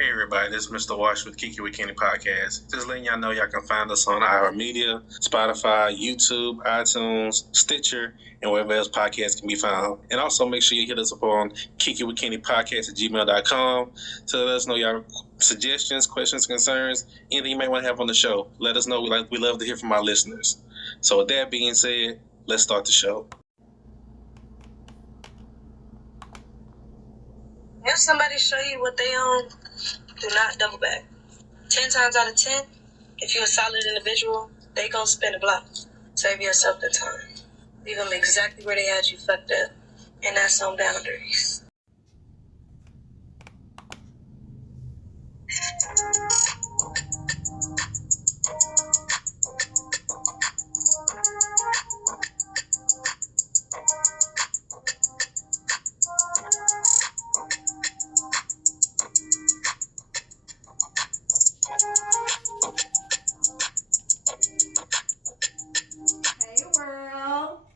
Hey everybody, this is Mr. Wash with Kiki with Kenny Podcast. Just letting y'all know y'all can find us on our media, Spotify, YouTube, iTunes, Stitcher, and wherever else podcasts can be found. And also make sure you hit us up on Kiki with Kenny Podcast at gmail.com to let us know y'all suggestions, questions, concerns, anything you might want to have on the show. Let us know. We love to hear from our listeners. So with that being said, let's start the show. If somebody show you what they own, do not double back. 10 times out of 10, if you're a solid individual, they gonna spin a block. Save yourself the time. Leave them exactly where they had you fucked up. And that's on boundaries.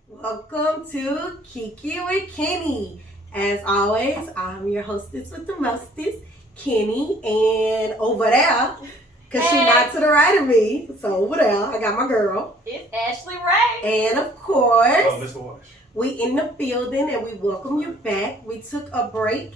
Welcome to Kiki with Kenny. As always, I'm your hostess with the mostest, Kenny, and over there, because she's not to the right of me, so over there, I got my girl. It's Ashley Ray. And of course, Mr. Wash. we in the building and we welcome you back. We took a break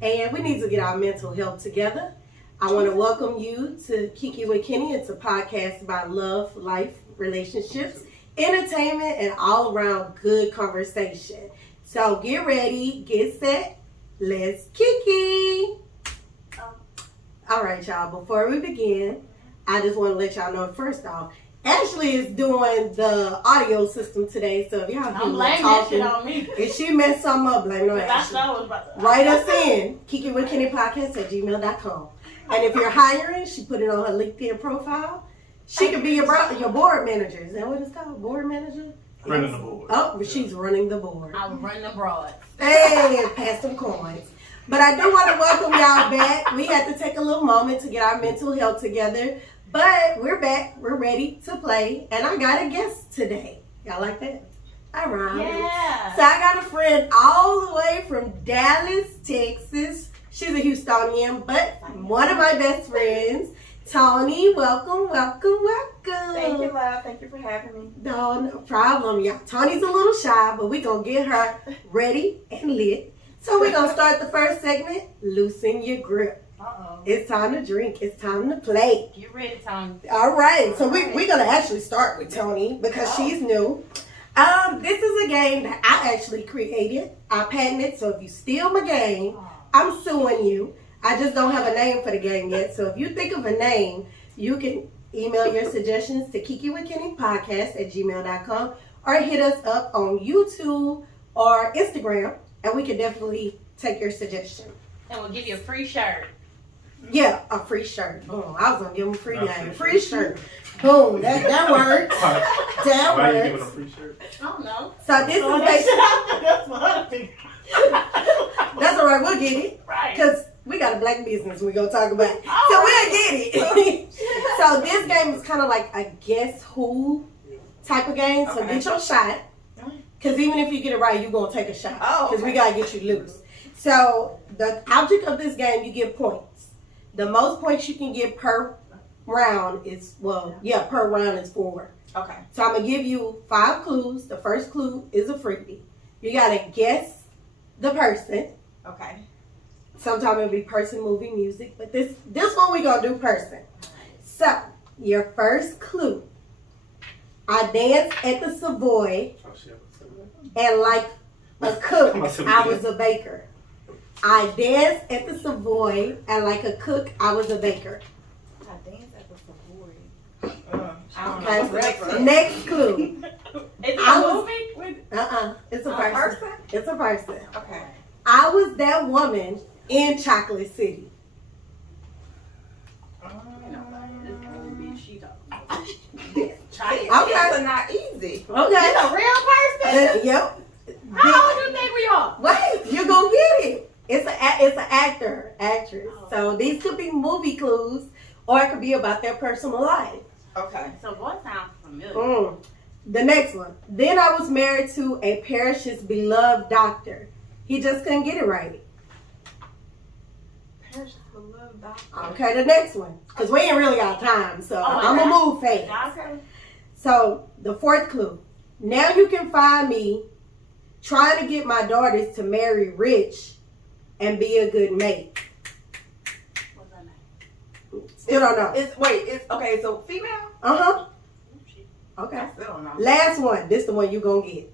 and we need to get our mental health together. I want to welcome you to Kiki with Kenny. It's a podcast about love, life, relationships, entertainment, and all around good conversation. So get ready, get set, let's Kiki. All right, y'all, before we begin, I just want to let y'all know, first off, Ashley is doing the audio system today, so if y'all hear me talking, on me. if she messed something up, blame it on Ashley. Write us in, Kiki with Kenny Podcast at gmail.com. And if you're hiring, she put it on her LinkedIn profile. She could be your board manager. Is that what it's called? Board manager? Running the board. Oh, she's running the board. I'm running abroad. Hey, pass some coins. But I do want to welcome y'all back. We had to take a little moment to get our mental health together. But we're back. We're ready to play. And I got a guest today. Y'all like that? All right. Yeah. So I got a friend all the way from Dallas, Texas. She's a Houstonian, but one of my best friends. Tony, welcome. Thank you, love. Thank you for having me. No problem. Yeah, Tony's a little shy, but we're going to get her ready and lit. So we're going to start the first segment, Loosen Your Grip. Uh-oh. It's time to drink. It's time to play. Get ready, Tony. All right. So we're going to actually start with Tony because she's new. This is a game that I actually created. I patented. So if you steal my game, I'm suing you. I just don't have a name for the game yet. So if you think of a name, you can email your suggestions to kikiwithkennypodcast@gmail.com or hit us up on YouTube or Instagram, and we can definitely take your suggestion. And we'll give you a free shirt. Yeah, a free shirt. Boom. I was going to give them a free game. Free shirt. Boom. That works. That Why are you giving a works. free shirt? I don't know. So this is basically... That's what I think. That's all right. We'll get it. Right. Because we got a black business we're going to talk about. So we'll get it. So this game is kind of like a guess who type of game. So get your shot. Because even if you get it right, you're going to take a shot. Because we got to get you loose. So the object of this game, you get points. The most points you can get per round is, per round is 4. Okay. So I'm going to give you 5 clues. The first clue is a freebie. You got to guess the person. Okay. Sometimes it'll be person, movie, music. But this one we going to do person. So, your first clue. I danced at the Savoy and like a cook, I was a baker. I danced at the Savoy and like a cook, I was a baker. I dance at the Savoy. I don't know. Okay, What's the next clue. Is it I a was- movie? It's a A person. person? It's a person. Okay. I was that woman in Chocolate City. Chocolate. Okay. It's not easy. Okay. It's a real person? Yep. How old do you think we are? Wait, you're gonna get it. It's an actor, actress. So these could be movie clues, or it could be about their personal life. Okay. So what sounds familiar? The next one. Then I was married to a parish's beloved doctor. He just couldn't get it right. Precious beloved doctor. Okay, the next one. Because we ain't really got time, so I'm going to move fast. Okay. So, the fourth clue. Now you can find me trying to get my daughters to marry rich and be a good mate. What's that name? Still don't know. It's okay. So female. Uh-huh. Okay. I still don't know. Last one. This the one you gonna get.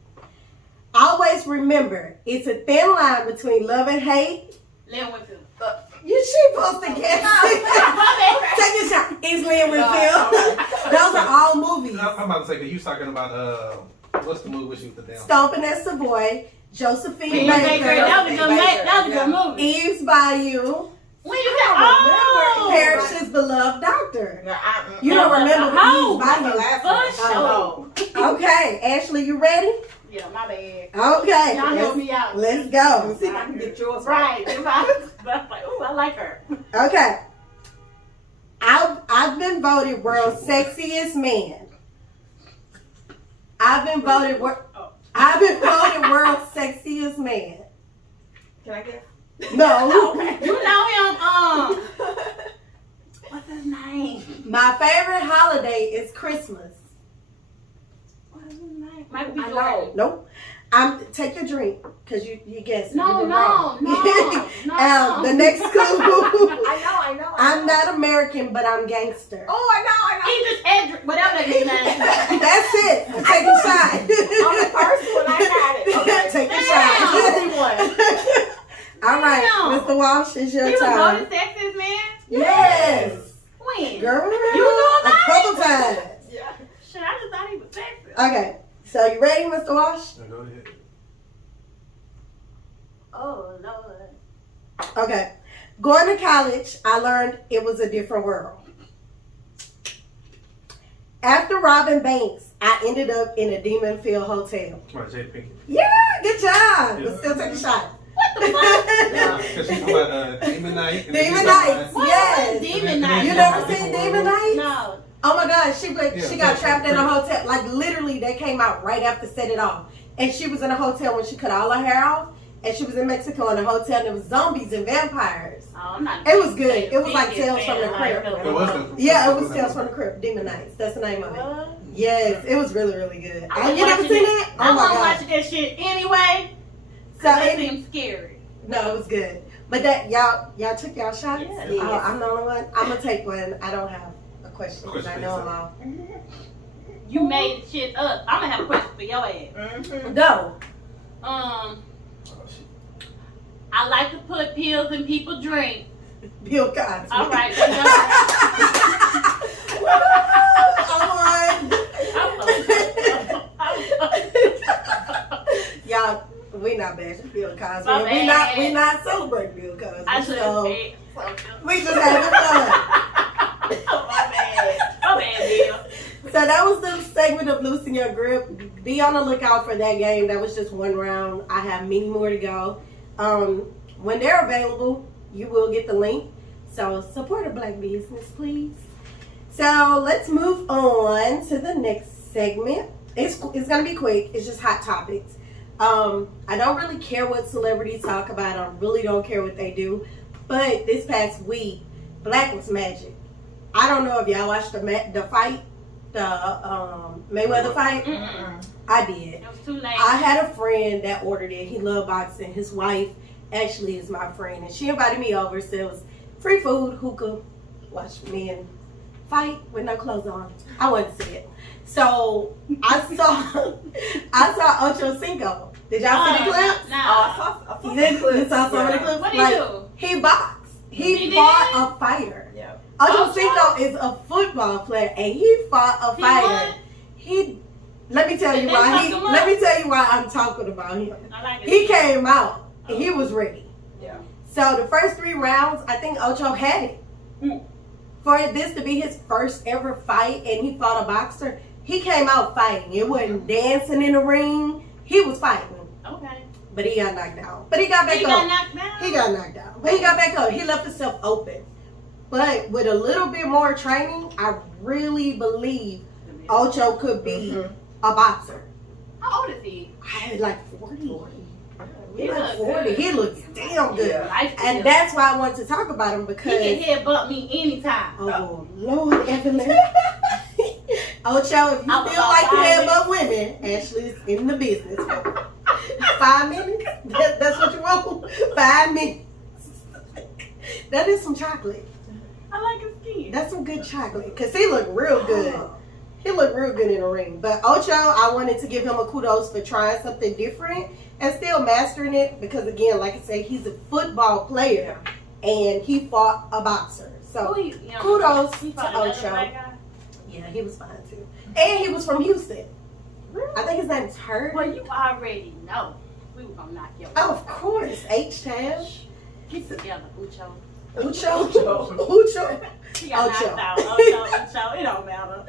Always remember, it's a thin line between love and hate. Lynn Whitfield. She supposed to guess. Take a shot. It's Lynn Whitfield. Those are all movies. I'm about to say, because you talking about, what's the movie she was the damn? Stomping at Savoy, Josephine Baker. Baker, That was a good movie. Eve's Bayou, When you said, oh, Parrish's beloved doctor. No, You don't remember Oh, Eve's That's the Bayou? last For one. sure. Okay, Ashley, you ready? Yeah, my bad. Okay, Y'all help me out. let's go. Let's see if I can get yours Right. I was like, ooh, I like her. Okay. I've been voted world's sexiest man. I've been voted world's sexiest man. Can I guess? No. You know him, what's his name? My favorite holiday is Christmas. What's his name? Michael B. I Jordan. know. Nope. Take your drink because you guessed. No, you were wrong. no. The next clue. I know. I'm not American, but I'm gangster. Oh, I know. He just Edric, whatever that his name. That's it. Take a shot. On the first one, I got it. Okay. Take a Damn. shot. All right, Damn. Mr. Walsh, it's your He was time. voted sexiest man? Yes. When? Girl. You know a couple times. Yeah. Shit, I just thought he was sexy. Okay. So you ready, Mr. Walsh? Go ahead. Oh, Lord. Okay. Going to college, I learned it was a different world. After robbing banks, I ended up in a demon-filled hotel. Come on, Jay Pinkett. Yeah, good job. Yeah. But still take a shot. What the fuck? Because she's talking about Demon Night. and then Demon she's Nights, talking about- yes. Demon Night. You never seen Demon Nights? No. Oh my God, she Yeah, got trapped in a hotel. Like literally, they came out right after Set It Off, and she was in a hotel when she cut all her hair off, and she was in Mexico in a hotel, and there was zombies and vampires. Oh, I'm not. It was good. It was like Tales from the Crypt. It was the- Yeah, it was Tales from the Crypt. Demon Nights. That's the name of it. What? Yes, it was really, really good. I was You never watching seen it. that? I Oh my wasn't God. watching that shit anyway. So That it, seems scary. no, it was good. But that y'all took y'all shots. Yes. Oh, I'm the only one. I'm gonna take one. I don't have a question because I know them all. You made shit up. I'm gonna have a question for your ass. Mm-hmm. Go. Oh, shit. I like to put pills in people's drink. Bill Cosby. All right. Y'all, we not bashing Bill Cosby. My bad. We not celebrating Bill Cosby. I should have So said something. we just having fun. Oh, my bad. My bad, Bill. So that was the segment of Loosen Your Grip. Be on the lookout for that game. That was just one round. I have many more to go. When they're available, you will get the link. So support a black business, please. So let's move on to the next segment. It's gonna be quick. It's just hot topics. I don't really care what celebrities talk about. I really don't care what they do. But this past week, Black was magic. I don't know if y'all watched the fight, the Mayweather fight. Mm-mm. I did. It was too late. I had a friend that ordered it. He loved boxing. His wife actually is my friend, and she invited me over. So it was free food, hookah, watch men fight with no clothes on. I wanted to see it. So I saw Ocho Cinco. Did y'all see the clips? No. I saw You did? You saw some of the Yeah. clips? What did he do? He boxed. He He fought did? a fighter. Yeah. Ocho Ocho? Cinco is a football player, and he fought a He fighter. won? Let me tell Did you they why. fuck him up? Let me tell you why I'm talking about him. I like it. He came out and he was ready. Yeah. So the first 3 rounds, I think Ocho had it. Hmm. For this to be his first ever fight, and he fought a boxer, he came out fighting. It wasn't dancing in the ring. He was fighting, Okay. but he got knocked out. But he got back He up. got knocked down? He got knocked out. But he got back up. He left himself open. But with a little bit more training, I really believe Ocho could be Mhm. a boxer. How old is he? I had like 40. He like look 40. good. He looks damn good. Yeah. And that's why I wanted to talk about him because He can headbutt me anytime. oh Lord, Evelyn. Ocho, if you I'm still about like to 5 headbutt women, Ashley's in the business. 5 minutes? That's what you want? 5 minutes. That is some chocolate. I like his skin. That's some good chocolate. Because he looked real good. He looked real good in the ring. But Ocho, I wanted to give him a kudos for trying something different and still mastering it. Because again, like I said, he's a football player. And he fought a boxer. So kudos to Ocho. Yeah, he was fine too. And he was from Houston. Really? I think his name is Herb. Well, you already know. We were gonna knock your Oh, of course. H-Town. Get together, Ucho. Ucho. He got Ocho. knocked out. Ucho. It don't matter.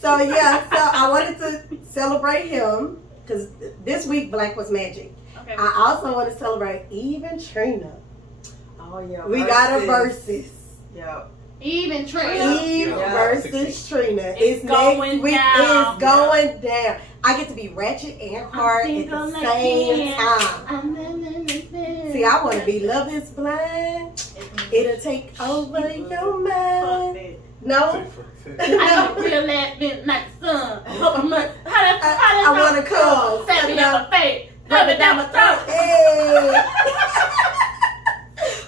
So yeah, so I wanted to celebrate him because this week Black was Magic. Okay. I also want to celebrate Eve and Trina. Oh yeah. We got a versus. Yep. Even Trina. Eve versus Trina. It's going next week. down. It's going down. I get to be ratchet and hard at the same time. See, I want to be Love is Blind. It'll take over your mind. No? I know real last minute like the sun. I want to come. Stab me in my face. Rub it down my throat. Hey.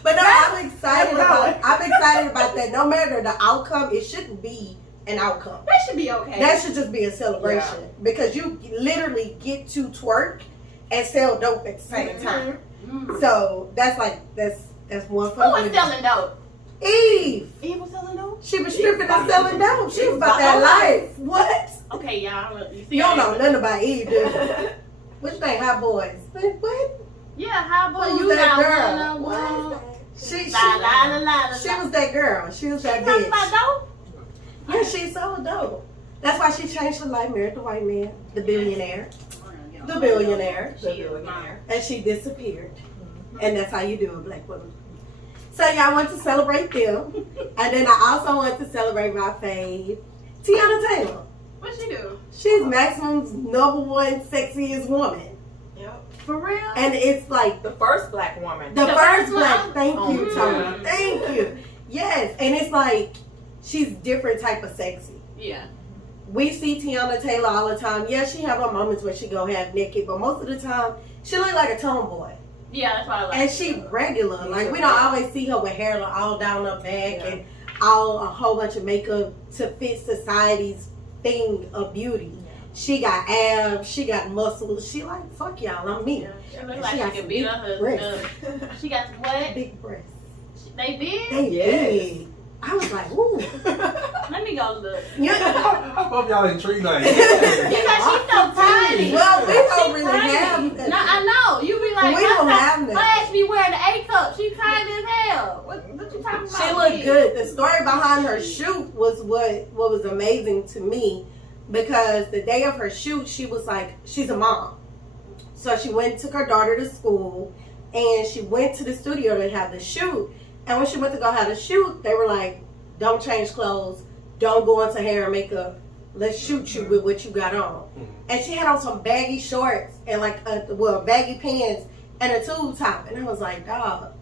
But no, I'm excited about that. No matter the outcome, it shouldn't be an outcome. That should be okay. That should just be a celebration because you literally get to twerk and sell dope at the same time. Mm-hmm. So that's one for Who the was women. selling dope? Eve. Eve was selling dope? She was stripping and selling dope. She was about that life. What? Okay, y'all. You don't know nothing about Eve, do you? What you think, Hot Boys? What? Yeah, how about Who you was that got girl? one? She She was that girl. She was that talking bitch. about dope? Yeah, she sold dope. That's why she changed her life, married the white man, the billionaire. The billionaire. She is mine. And she disappeared. And that's how you do a black woman. So yeah, I want to celebrate them. And then I also want to celebrate my fave, Tiana Taylor. What she do? She's Maximum's #1 sexiest woman. Yep. For real? And it's like The first black woman. the The first first black. one? Thank you, Oh, Tony. mm. Thank you. Yes. And it's like she's different type of sexy. Yeah. We see Tiana Taylor all the time. Yeah, she have her moments where she go half naked, but most of the time she look like a tomboy. Yeah, that's why I like And she regular. Like we don't always see her with hair all down her back and a whole bunch of makeup to fit society's thing of beauty. She got abs, she got muscles. She like, fuck y'all, I'm me. Yeah. She look She like got she some could beat big up her breasts. She got some what? Big breasts. They big? They big. I was like, ooh. Let me go look. Yeah. I hope y'all intrigued like Because she's so tiny. Well, we don't She's really tiny. have No, I know. You be like, We don't have her that. ass be wearing the A cup. She tiny as hell. What you talking about? She looked good. The story behind her shoot was what was amazing to me, because the day of her shoot, she was like, she's a mom. So she took her daughter to school, and she went to the studio to have the shoot. And when she went to go have the shoot, they were like, don't change clothes, don't go into hair and makeup. Let's shoot you with what you got on. And she had on some baggy shorts and like baggy pants and a tube top. And I was like, dog,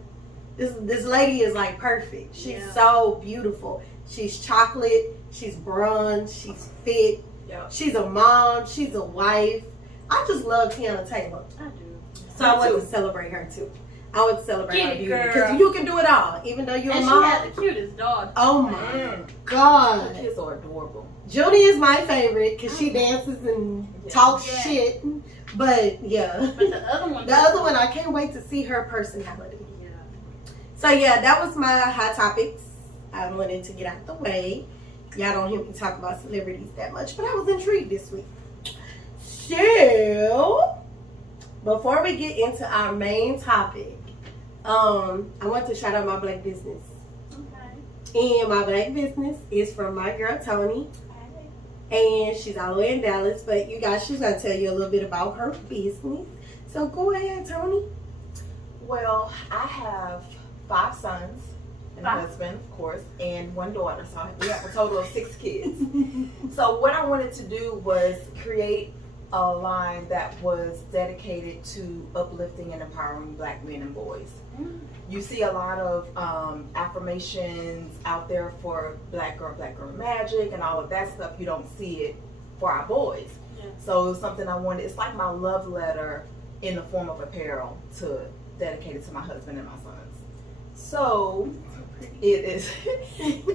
this lady is like perfect. She's so beautiful. She's chocolate, she's bronze, she's fit. Yep. She's a mom, she's a wife. I just love Tiana Taylor. I do. So I want to celebrate her too. I would celebrate Get her it, beauty. girl. Because you can do it all, even though you're And a she mom. has the cutest daughter. Oh my God. Kids are adorable. Judy is my favorite because she dances and talks Yeah. shit. But yeah. But the other one. The other one, I can't wait to see her personality. Yeah. So yeah, that was my hot topics. I wanted to get out the way. Y'all don't hear me talk about celebrities that much, but I was intrigued this week. So, before we get into our main topic, I want to shout out my black business. Okay. And my black business is from my girl Tony. And she's all the way in Dallas, but you guys, she's gonna tell you a little bit about her business. So go ahead, Tony. Well, I have 5 sons and a husband, of course, and 1 daughter. So we have a total of 6 kids. So what I wanted to do was create a line that was dedicated to uplifting and empowering Black men and boys. You see a lot of affirmations out there for Black girl magic and all of that stuff. You don't see it for our boys. Yeah. So it's something I wanted. It's like my love letter in the form of apparel to dedicate it to my husband and my sons. So it is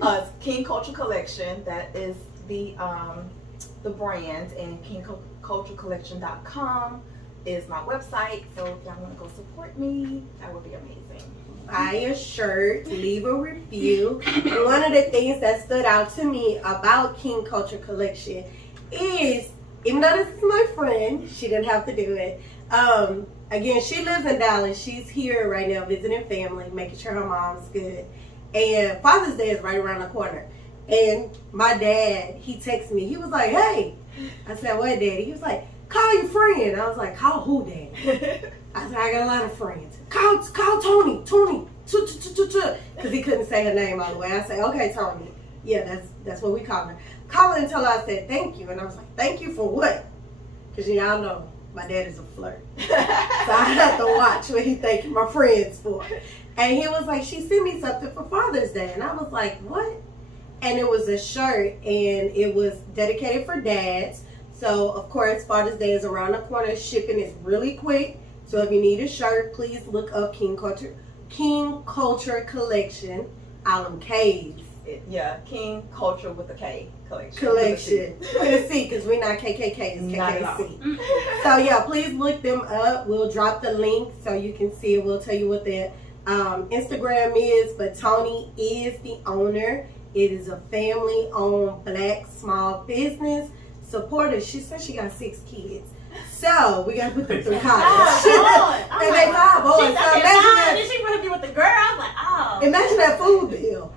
a King Culture Collection. That is the brand, and kingculturecollection.com is my website. So if y'all want to go support me, that would be amazing. Buy a shirt, leave a review. And one of the things that stood out to me about King Culture Collection is, even though this is my friend, she didn't have to do it. Again, she lives in Dallas. She's here right now visiting family, making sure her mom's good. And Father's Day is right around the corner. And my dad, he texted me. He was like, hey. I said, what, Daddy? He was like, call your friend. I was like, call who, Daddy? I said, I got a lot of friends. Call Tony. Because he couldn't say her name all the way. I said, okay, Tony. Yeah, that's what we call her. Call her and tell her I said thank you. And I was like, thank you for what? Because y'all know my dad is a flirt. So I have to watch what he thanking my friends for. And he was like, she sent me something for Father's Day. And I was like, what? And it was a shirt, and it was dedicated for dads. So, of course, Father's Day is around the corner. Shipping is really quick. So if you need a shirt, please look up King Culture Collection, Alum K's. King Culture with a K collection. With a C, because we're not KKK, it's KKC. So yeah, please look them up. We'll drop the link so you can see it. We'll tell you what their Instagram is, but Tony is the owner. It is a family-owned Black small business. Supporter. She said she got 6 kids. So we gotta put them through college. And they 5 boys. So imagine that. Did she put me with the girl? I was like, oh. Imagine that food bill.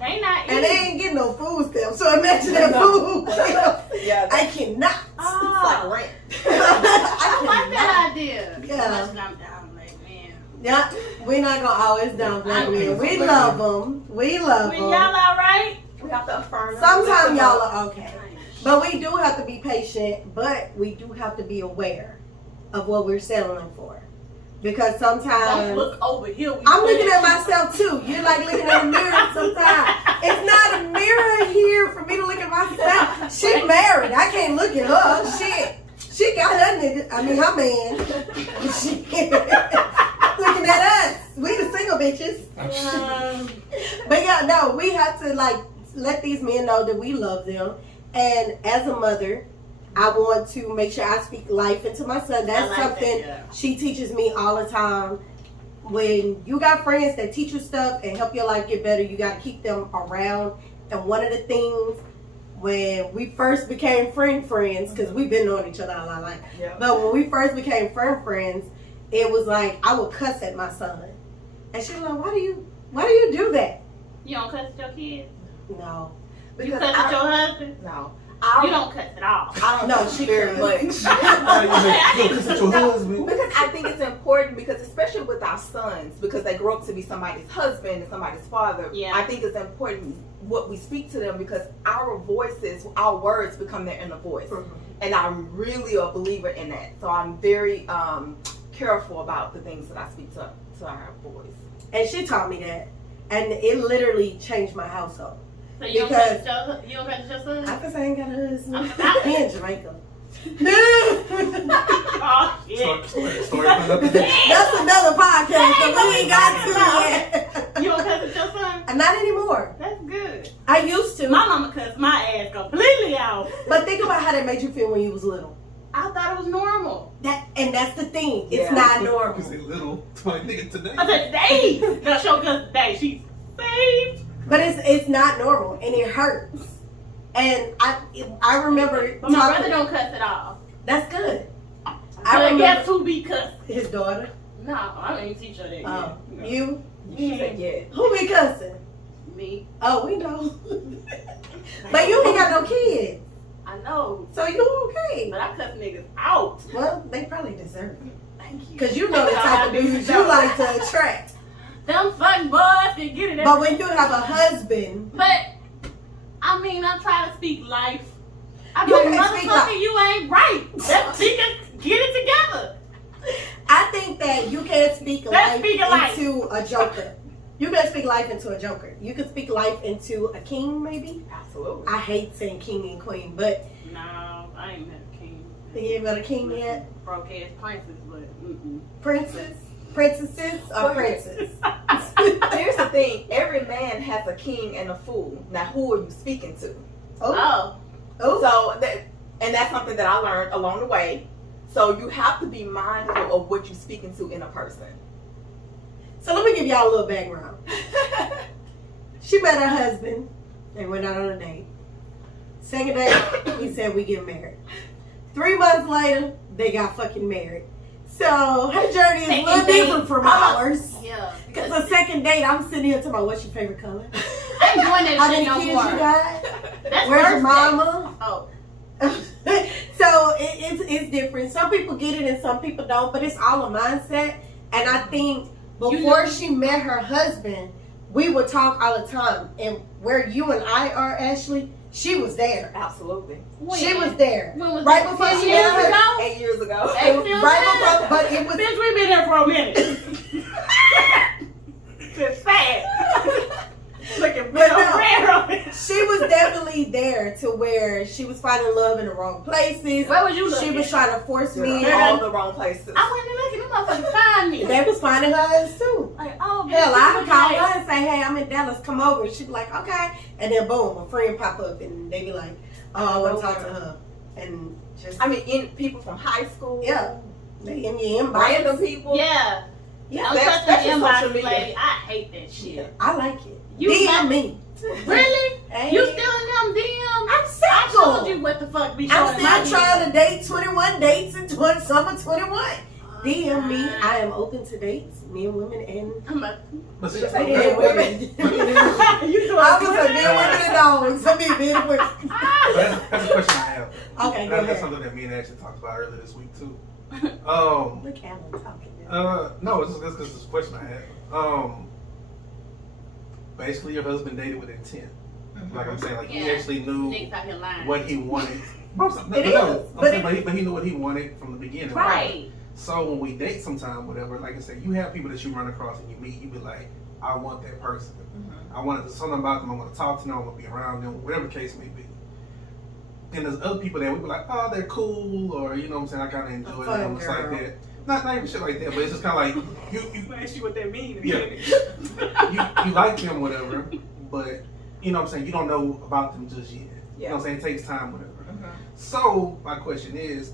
They not and they ain't getting no food stamps. So imagine that food bill. Yeah, I cannot. It's like rent. I like that idea. Yeah. I'm down, like, man. Yeah, we're not gonna always down Black men. We love them. We love them. When y'all all right? We have to affirm. Sometimes y'all are okay. But we do have to be patient, but we do have to be aware of what we're settling for. Because sometimes... Don't look over here. I'm looking at myself too. You're like looking at a mirror sometimes. It's not a mirror here for me to look at myself. She married. I can't look at her. Shit. She got her nigga. I mean, her man. She looking at us. We the single bitches. But yeah, no, we have to like let these men know that we love them. And as a mother, I want to make sure I speak life into my son. That's like something she teaches me all the time. When you got friends that teach you stuff and help your life get better, you got to keep them around. And one of the things when we first became friends, because we've been knowing each other all our life, but when we first became friends, it was like I would cuss at my son. And she was like, why do you do that? You don't cuss at your kids? No. You cuss at your husband? No. You don't cuss at all. I don't know she very much. Because I think it's important, because especially with our sons, because they grow up to be somebody's husband and somebody's father, I think it's important what we speak to them, because our voices, our words become their inner voice. And I'm really a believer in that. So I'm very careful about the things that I speak to our boys. And she taught me that. And it literally changed my household. So you don't cuss at your son? I guess I ain't got a husband. He in Jamaica. Oh, shit. That's another podcast, but we ain't got to yet. You don't cuss at your son? Not anymore. That's good. I used to. My mama cussed my ass completely out. But think about how that made you feel when you was little. I thought it was normal. That's the thing. It's not normal. You say little. It's my nigga today. I said, today. No, she'll cuss today. She's saved. But it's not normal, and it hurts. And I remember. But my brother don't cuss at all. That's good. I guess who be cussing? His daughter. No, I didn't teach her that yet. You? She said yeah. Who be cussing? Me. Oh, we know. But you ain't got no kids. I know. So you okay? But I cuss niggas out. Well, they probably deserve it. Thank you. Because you know the type of dudes you like to attract. Them fucking boys can get it. But when you have a husband. But, I mean, I try to speak life. I'm You like, can't speak motherfucker, you ain't right. She can get it together. I think that you can't speak Let's life speak a life. into a joker. You can speak life into a joker. You can speak life into a king, maybe. Absolutely. I hate saying king and queen, but No, I ain't met a king. you ain't got a king yet. Broke ass princess, but Princesses, or princess. Here's the thing: every man has a king and a fool. Now, who are you speaking to? Oh. So that's something that I learned along the way. So you have to be mindful of what you're speaking to in a person. So let me give y'all a little background. She met her husband. They went out on a date. Second date, he said we get married. 3 months later, they got fucking married. So her journey is a little different from ours. Yeah. Because the second date, I'm sitting here talking about what's your favorite color? I ain't doing that How shit many no kids more. you got? That's Where's your first mama? Oh. So it's different. Some people get it and some people don't, but it's all a mindset. And I think before she met her husband, we would talk all the time. And where you and I are, Ashley, she was there. Absolutely. When? She was there. When was Right that? before 10 she years met her ago? 8 years ago. Right before, but it was. Bitch, we been there for a minute. Just sad. Looking But real no. rare on it. She was definitely there to where she was finding love in the wrong places. Where was you She looking? was trying to force me. All the wrong places. I wasn't looking. Them motherfuckers find me. They was finding her ass too. Like, oh, bitch, Hell, you I look call like- her and say, hey, I'm in Dallas, come over. She'd be like, okay. And then boom, a friend pop up and they be like, oh, I want to talk to her. And just, I mean, in people from high school. yeah, they in your inbox. Random people. Yeah. Yeah, I'm that's such your an social inbox media. lady. I hate that shit. I like it. You DM like- me. Really? Hey, You still in them DMs? I'm I single. told you what the fuck be showing I'm my still trying DMs. to date 21 dates in summer 21. DM me. I am open to dates, men, women, and I'm a, But see, Just like men, men, women. you doing I was like men, women, and dogs. I mean men, women. that's a question I have. Okay, go That's ahead. something that me and Ashley talked about earlier this week too. Look how I'm talking. No, it's just because it's a question I have. Basically, your husband dated with intent. Like I'm saying, like he Yeah. actually knew niggas out here lying. what he wanted. It is, But he knew what he wanted from the beginning. Right. So when we date sometime, whatever, like I said, you have people that you run across and you meet, you be like, I want that person. I want something about them, I want to talk to them, I want to be around them, whatever the case may be. And there's other people that we be like, oh, they're cool, or you know what I'm saying, I kind of enjoy fun them, it's like girl. that. Not even shit like that, but it's just kind of like, you ask you what that means. Yeah. you like them, whatever, but you know what I'm saying, you don't know about them just yet. You know what I'm saying, it takes time, whatever. So my question is,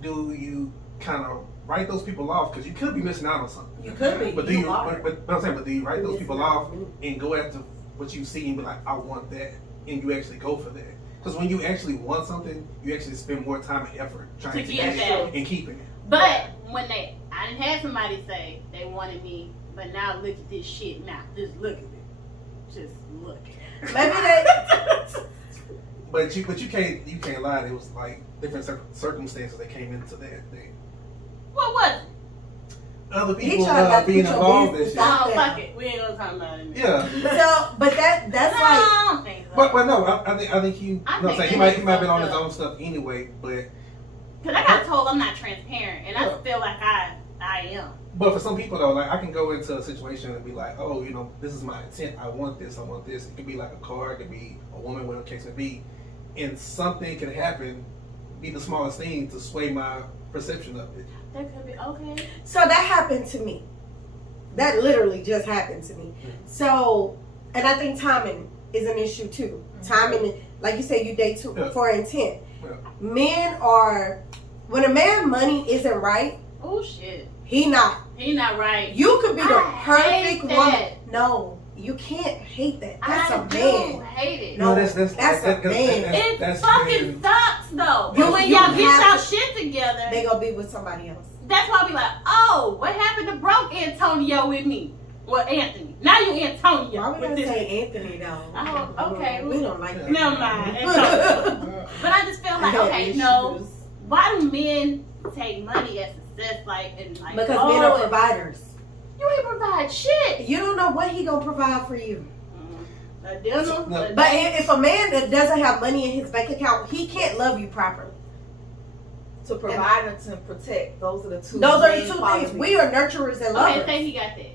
do you kind of write those people off? Because you could be missing out on something. You could be. But do you? are. But I'm saying, but do you write those Missing people out. off and go after what you see and be like, I want that, and you actually go for that? Because when you actually want something, you actually spend more time and effort trying To to get get that. it and keeping it. But when I didn't have somebody say they wanted me, but now look at this shit. Now just look at it. Just look. Maybe they. But you can't lie. It was like different circumstances that came into that thing. What was it? Other He people tried to being put your involved in business shit. out Oh, there. fuck it. We ain't gonna talk about it. Yeah. So, but that's No, like. I don't think so. But no, I think you know what I'm think saying, it he might is have been on his fucked up. own stuff anyway, but Because I got told I'm not transparent, and I feel like I am. But for some people though, like I can go into a situation and be like, oh, you know, this is my intent. I want this. I want this. It could be like a car. It could be a woman, whatever the case may be. And something can happen, be the smallest thing, to sway my perception of it. That could be okay. So that happened to me. That literally just happened to me. So, and I think timing is an issue too. Timing, like you said, you date for intent. Yeah. Men are, when a man money isn't right, Oh shit. he not. He not right. You could be the I hate perfect that. woman. No, you can't hate that. That's I a do man. hate it. No, that's a man. It that's fucking been- sucks though. You- But when you y'all get have y'all to- shit together, They gonna be with somebody else. that's why I be like, oh, what happened to broke Antonio with me? Well, Anthony. Now you Antonio. Why we with gonna this. say Anthony though? Oh, okay. We don't like that. Never mind. Antonio. But I just feel like, okay, no. Why do men take money as success, like, and like, Because oh, men are providers. you ain't provide shit. You don't know what he gonna provide for you. A dinner. No. But if a man that doesn't have money in his bank account, he can't love you properly. To provide and to protect. Those are the two. Those are the main two qualities. things. We are nurturers and lovers. Okay, say he got that.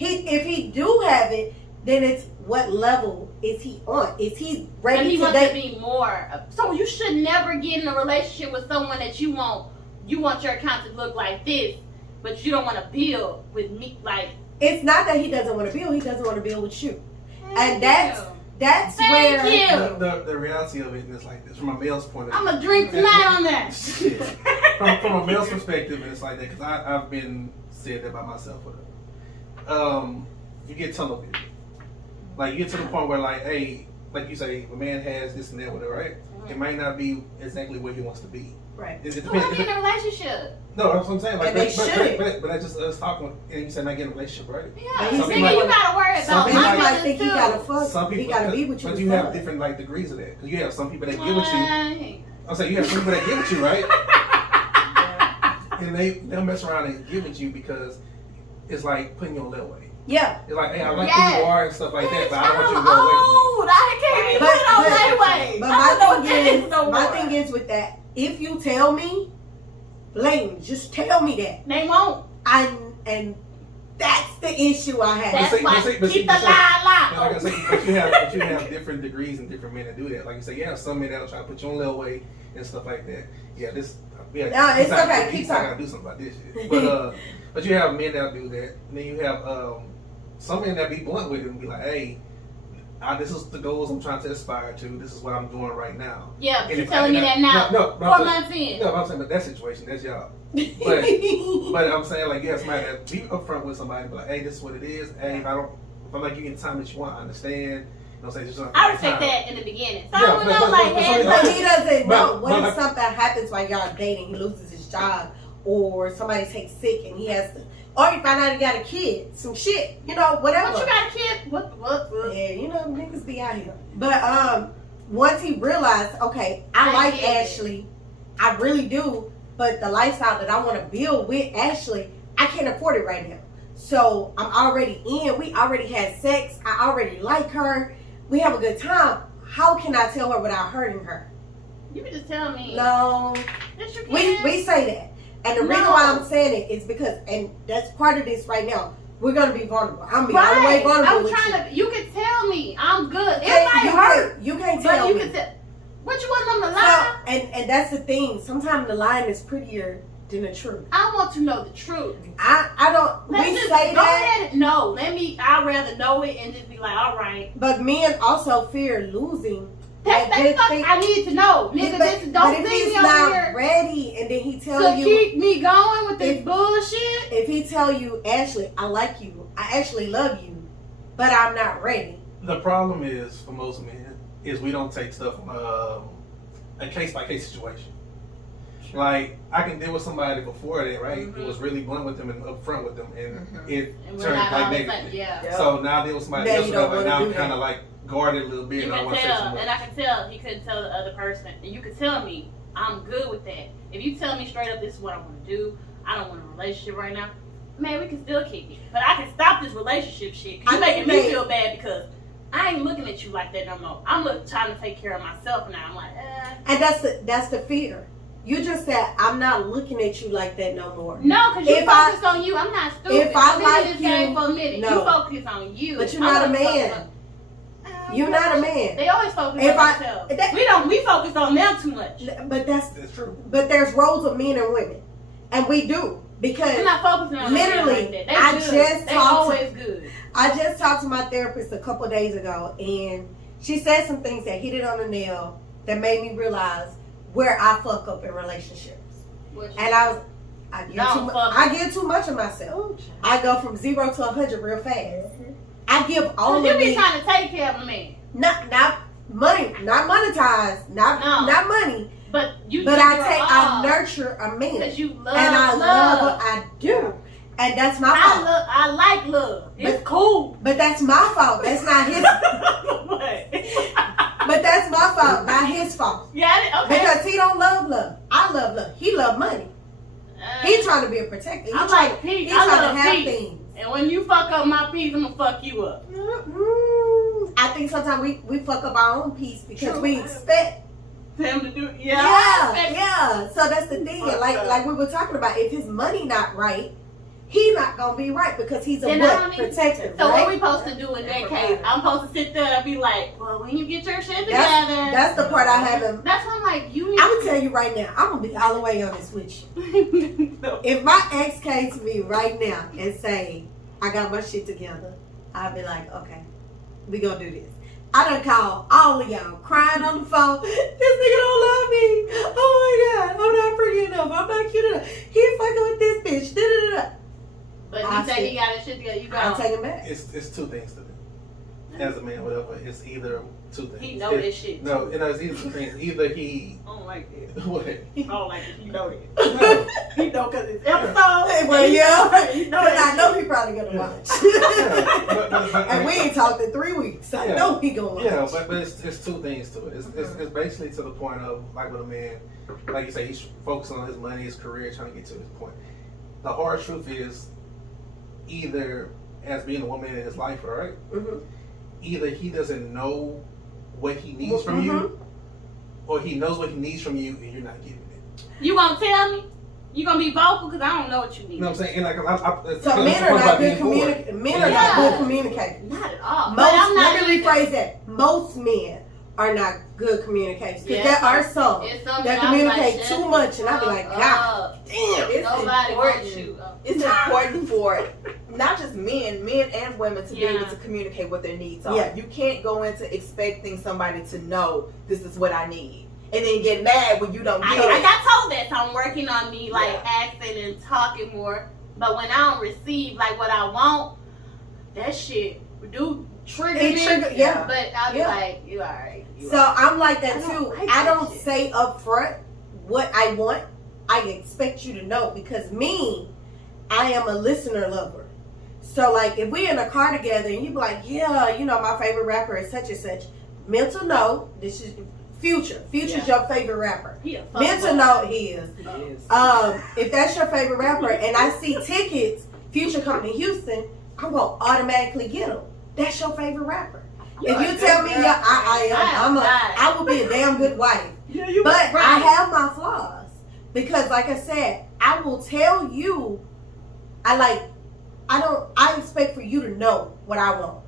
If he do have it, then it's what level is he on? Is he But ready he to wants to date? be more. So you should never get in a relationship with someone that you want your account to look like this, but you don't want to build with me. Like, It's not that he doesn't want to build. He doesn't want to build with you. And thank that's Thank where you. The reality of it is like this from a male's point of I'm view. gonna drink tonight on that. Yeah. From a male's perspective, it's like that because I've been said that by myself. You get tunnel vision. Like you get to the point where like, hey, like you say, a man has this and that, whatever, right? It might not be exactly where he wants to be. right. It So depends. let's get in a relationship. No, that's what I'm saying. Like, And they shouldn't. but I just us talking, and you said not getting a relationship, right? Yeah, Some nigga, people- you gotta worry some about But people he my like- might brothers think too. he gotta fuck. Some people, he gotta be with you. but to you have fuck. different like degrees of that. Because you have some people that get with you. Right. I'm saying you have some people that get with you, right? And they'll mess around and give with you because it's like putting you on layaway. Yeah. It's like, hey, I like Yes. who you are and stuff like that, but I don't want you to I'm go away from me. old. I can't even But- put it on but- layaway. But I don't know my what thing that is, no my more. thing is with that. If you tell me, blame. Just tell me that. They won't. And that's the issue I have. That's see- why but see- but keep see- the but see- lie And like I locked. say, but you have different degrees and different men that do that. Like you say, you have some men that'll try to put you on layaway and stuff like that. Yeah, this. Yeah, No, it's not- okay. he's Keep not talking. gotta do something about this shit. But you have men that'll do that. And then you have some men that be blunt with it and be like, hey, this is the goals I'm trying to aspire to. This is what I'm doing right now. Yeah, And you're if telling me and that now. No, 4 months in. No, I'm saying, but that situation, that's y'all. But I'm saying, like, you have somebody that be upfront with somebody, be like, hey, this is what it is. Hey, if I'm like, you get the time that you want, I understand. You know what I'm saying? Just don't I have respect time. that in the beginning. So Yeah, I don't but- know, like, but- heads But up. he doesn't know. But- What but- if something happens while y'all dating? He loses his job, or somebody takes sick and he has to, or you find out he got a kid, some shit, whatever. What you got a kid? What? Yeah, niggas be out here. But once he realized, okay, I like get it. Ashley, I really do, but the lifestyle that I want to build with Ashley, I can't afford it right now. So I'm already in. We already had sex. I already like her. We have a good time. How can I tell her without hurting her? You can just tell me. No, Yes, you we can. say that, and the reason why I'm saying it is because, and that's part of this right now. We're gonna be vulnerable. I'm gonna be all the way vulnerable I'm with trying you. to. You can tell me I'm good. It Okay, might you hurt, can't- You can't but tell you me. can tell. What you want them to So, lie? and that's the thing. Sometimes the lying is prettier than the truth. I want to know the truth. I don't. Let's We just say go that, ahead and no. I'd rather know it and just be like, all right. but men also fear losing. That's that they good fuck. thing. I need to know, nigga. But Don't if see he's me not over here ready, and then he tell to you, keep me going with this If- bullshit. if he tell you, Ashley, I like you, I actually love you, but I'm not ready. The problem is, for most men, is we don't take stuff a case-by-case situation. Like, I can deal with somebody before that, right? Mhm. It was really blunt with them and upfront with them, and it And we're turned not like all the negative. same. Yeah. Yeah. So now I deal with somebody Now else, you and don't like, wanna now do I'm kind that. of like guarded a little bit, You and I can want to say tell, something. and I can tell. You couldn't tell the other person, and you can tell me I'm good with that. If you tell me straight up, this is what I want to do. I don't want a relationship right now. Man, we can still kick it, but I can stop this relationship shit. Cause I you making me think- feel bad because I ain't looking at you like that no more. I'm trying to take care of myself now. I'm like, And that's the fear. You just said, I'm not looking at you like that no more. no, because you If I- focus on you. I'm not stupid. if I I've been like in this you, game for a minute. no. You focus on you. But you're I'm not a gonna focus man. on- You're not a man. They always focus If on I- themselves. that- We focus on them too much. But That's true. but there's roles of men and women, and we do because I'm not focusing on Literally, them like that. They I good. just they talked to- always good. I just talked to my therapist a couple days ago, and she said some things that hit it on the nail that made me realize where I fuck up in relationships. And I give too much of myself. I go from 0 to 100 real fast. I give all you of be me, trying to take care of a man, not money, not monetized, not money, but you. but give your I all nurture a man, because you love. and I love, I do, Yeah. and that's my fault. I like love. It's But- cool. But that's my fault. That's not his. But that's my fault, not his fault. Yeah, okay. Because he don't love love. I love love. He love money. He trying to be a protector. He I trying, like peace. he I trying love to have peace. things. And when you fuck up my peace, I'm gonna fuck you up. I I think sometimes we fuck up our own peace because we expect him to do. Yeah. So that's the thing. Like we were talking about, if his money not right, he not gonna be right because he's a protector. So right? what we supposed to do in that case? I'm supposed to sit there and be like, well, when you get your shit together. That's the part I haven't. That's what I'm like. I'm gonna tell you right now. I'm gonna be all the way honest with you. No. If my ex came to me right now and say, I got my shit together, I'd be like, okay, we gonna do this. I done called all of y'all crying on the phone. This nigga don't love me. Oh my God, I'm not pretty enough. I'm not cute enough. He fucking with this bitch. Da-da-da-da. But you say he got his shit together, you I'll take him back. It's two things to do. As a man, whatever, it's either two things. He know this shit. No, it's either two things. Either he. I don't like this. What? I don't like it. You know it. No. He know because it's episode. Well, yeah. You know Because I know that he probably gonna watch. But, And we ain't talked in 3 weeks. I know he gonna watch. Yeah, but it's two things to it. It's basically to the point of, like with a man, like you say, he's focusing on his money, his career, trying to get to his point. The hard truth is, either as being a woman in his life, all right? Mm-hmm. Either he doesn't know what he needs from you, or he knows what he needs from you and you're not giving it. You gonna tell me? You gonna be vocal because I don't know what you need. You know what I'm saying? And like, So men are not good communicators. Men are not good communicators. Not at all. Let me rephrase that. Most men are not good communicators. Because there are some that communicate too much, and I be like, God damn. It's important for not just men and women to be able to communicate what their needs are. Yeah. You can't go into expecting somebody to know this is what I need. And then get mad when you don't get it. I got told that, so I'm working on me, acting and talking more. But when I don't receive, like, what I want, that shit do trigger me. Yeah. But I'll be like, you alright. So I'm like that too. I don't shit. say up front what I want. I expect you to know because me, I am a listener lover. So like if we're in a car together and you be like, yeah, you know, my favorite rapper is such and such. Mental note, this is Future. Future's your favorite rapper. Mental note, he is. If that's your favorite rapper and I see tickets, Future coming to Houston, I'm gonna automatically get him. That's your favorite rapper. If you tell me, I will be a damn good wife. But I have my flaws because, like I said, I will tell you. I expect for you to know what I want.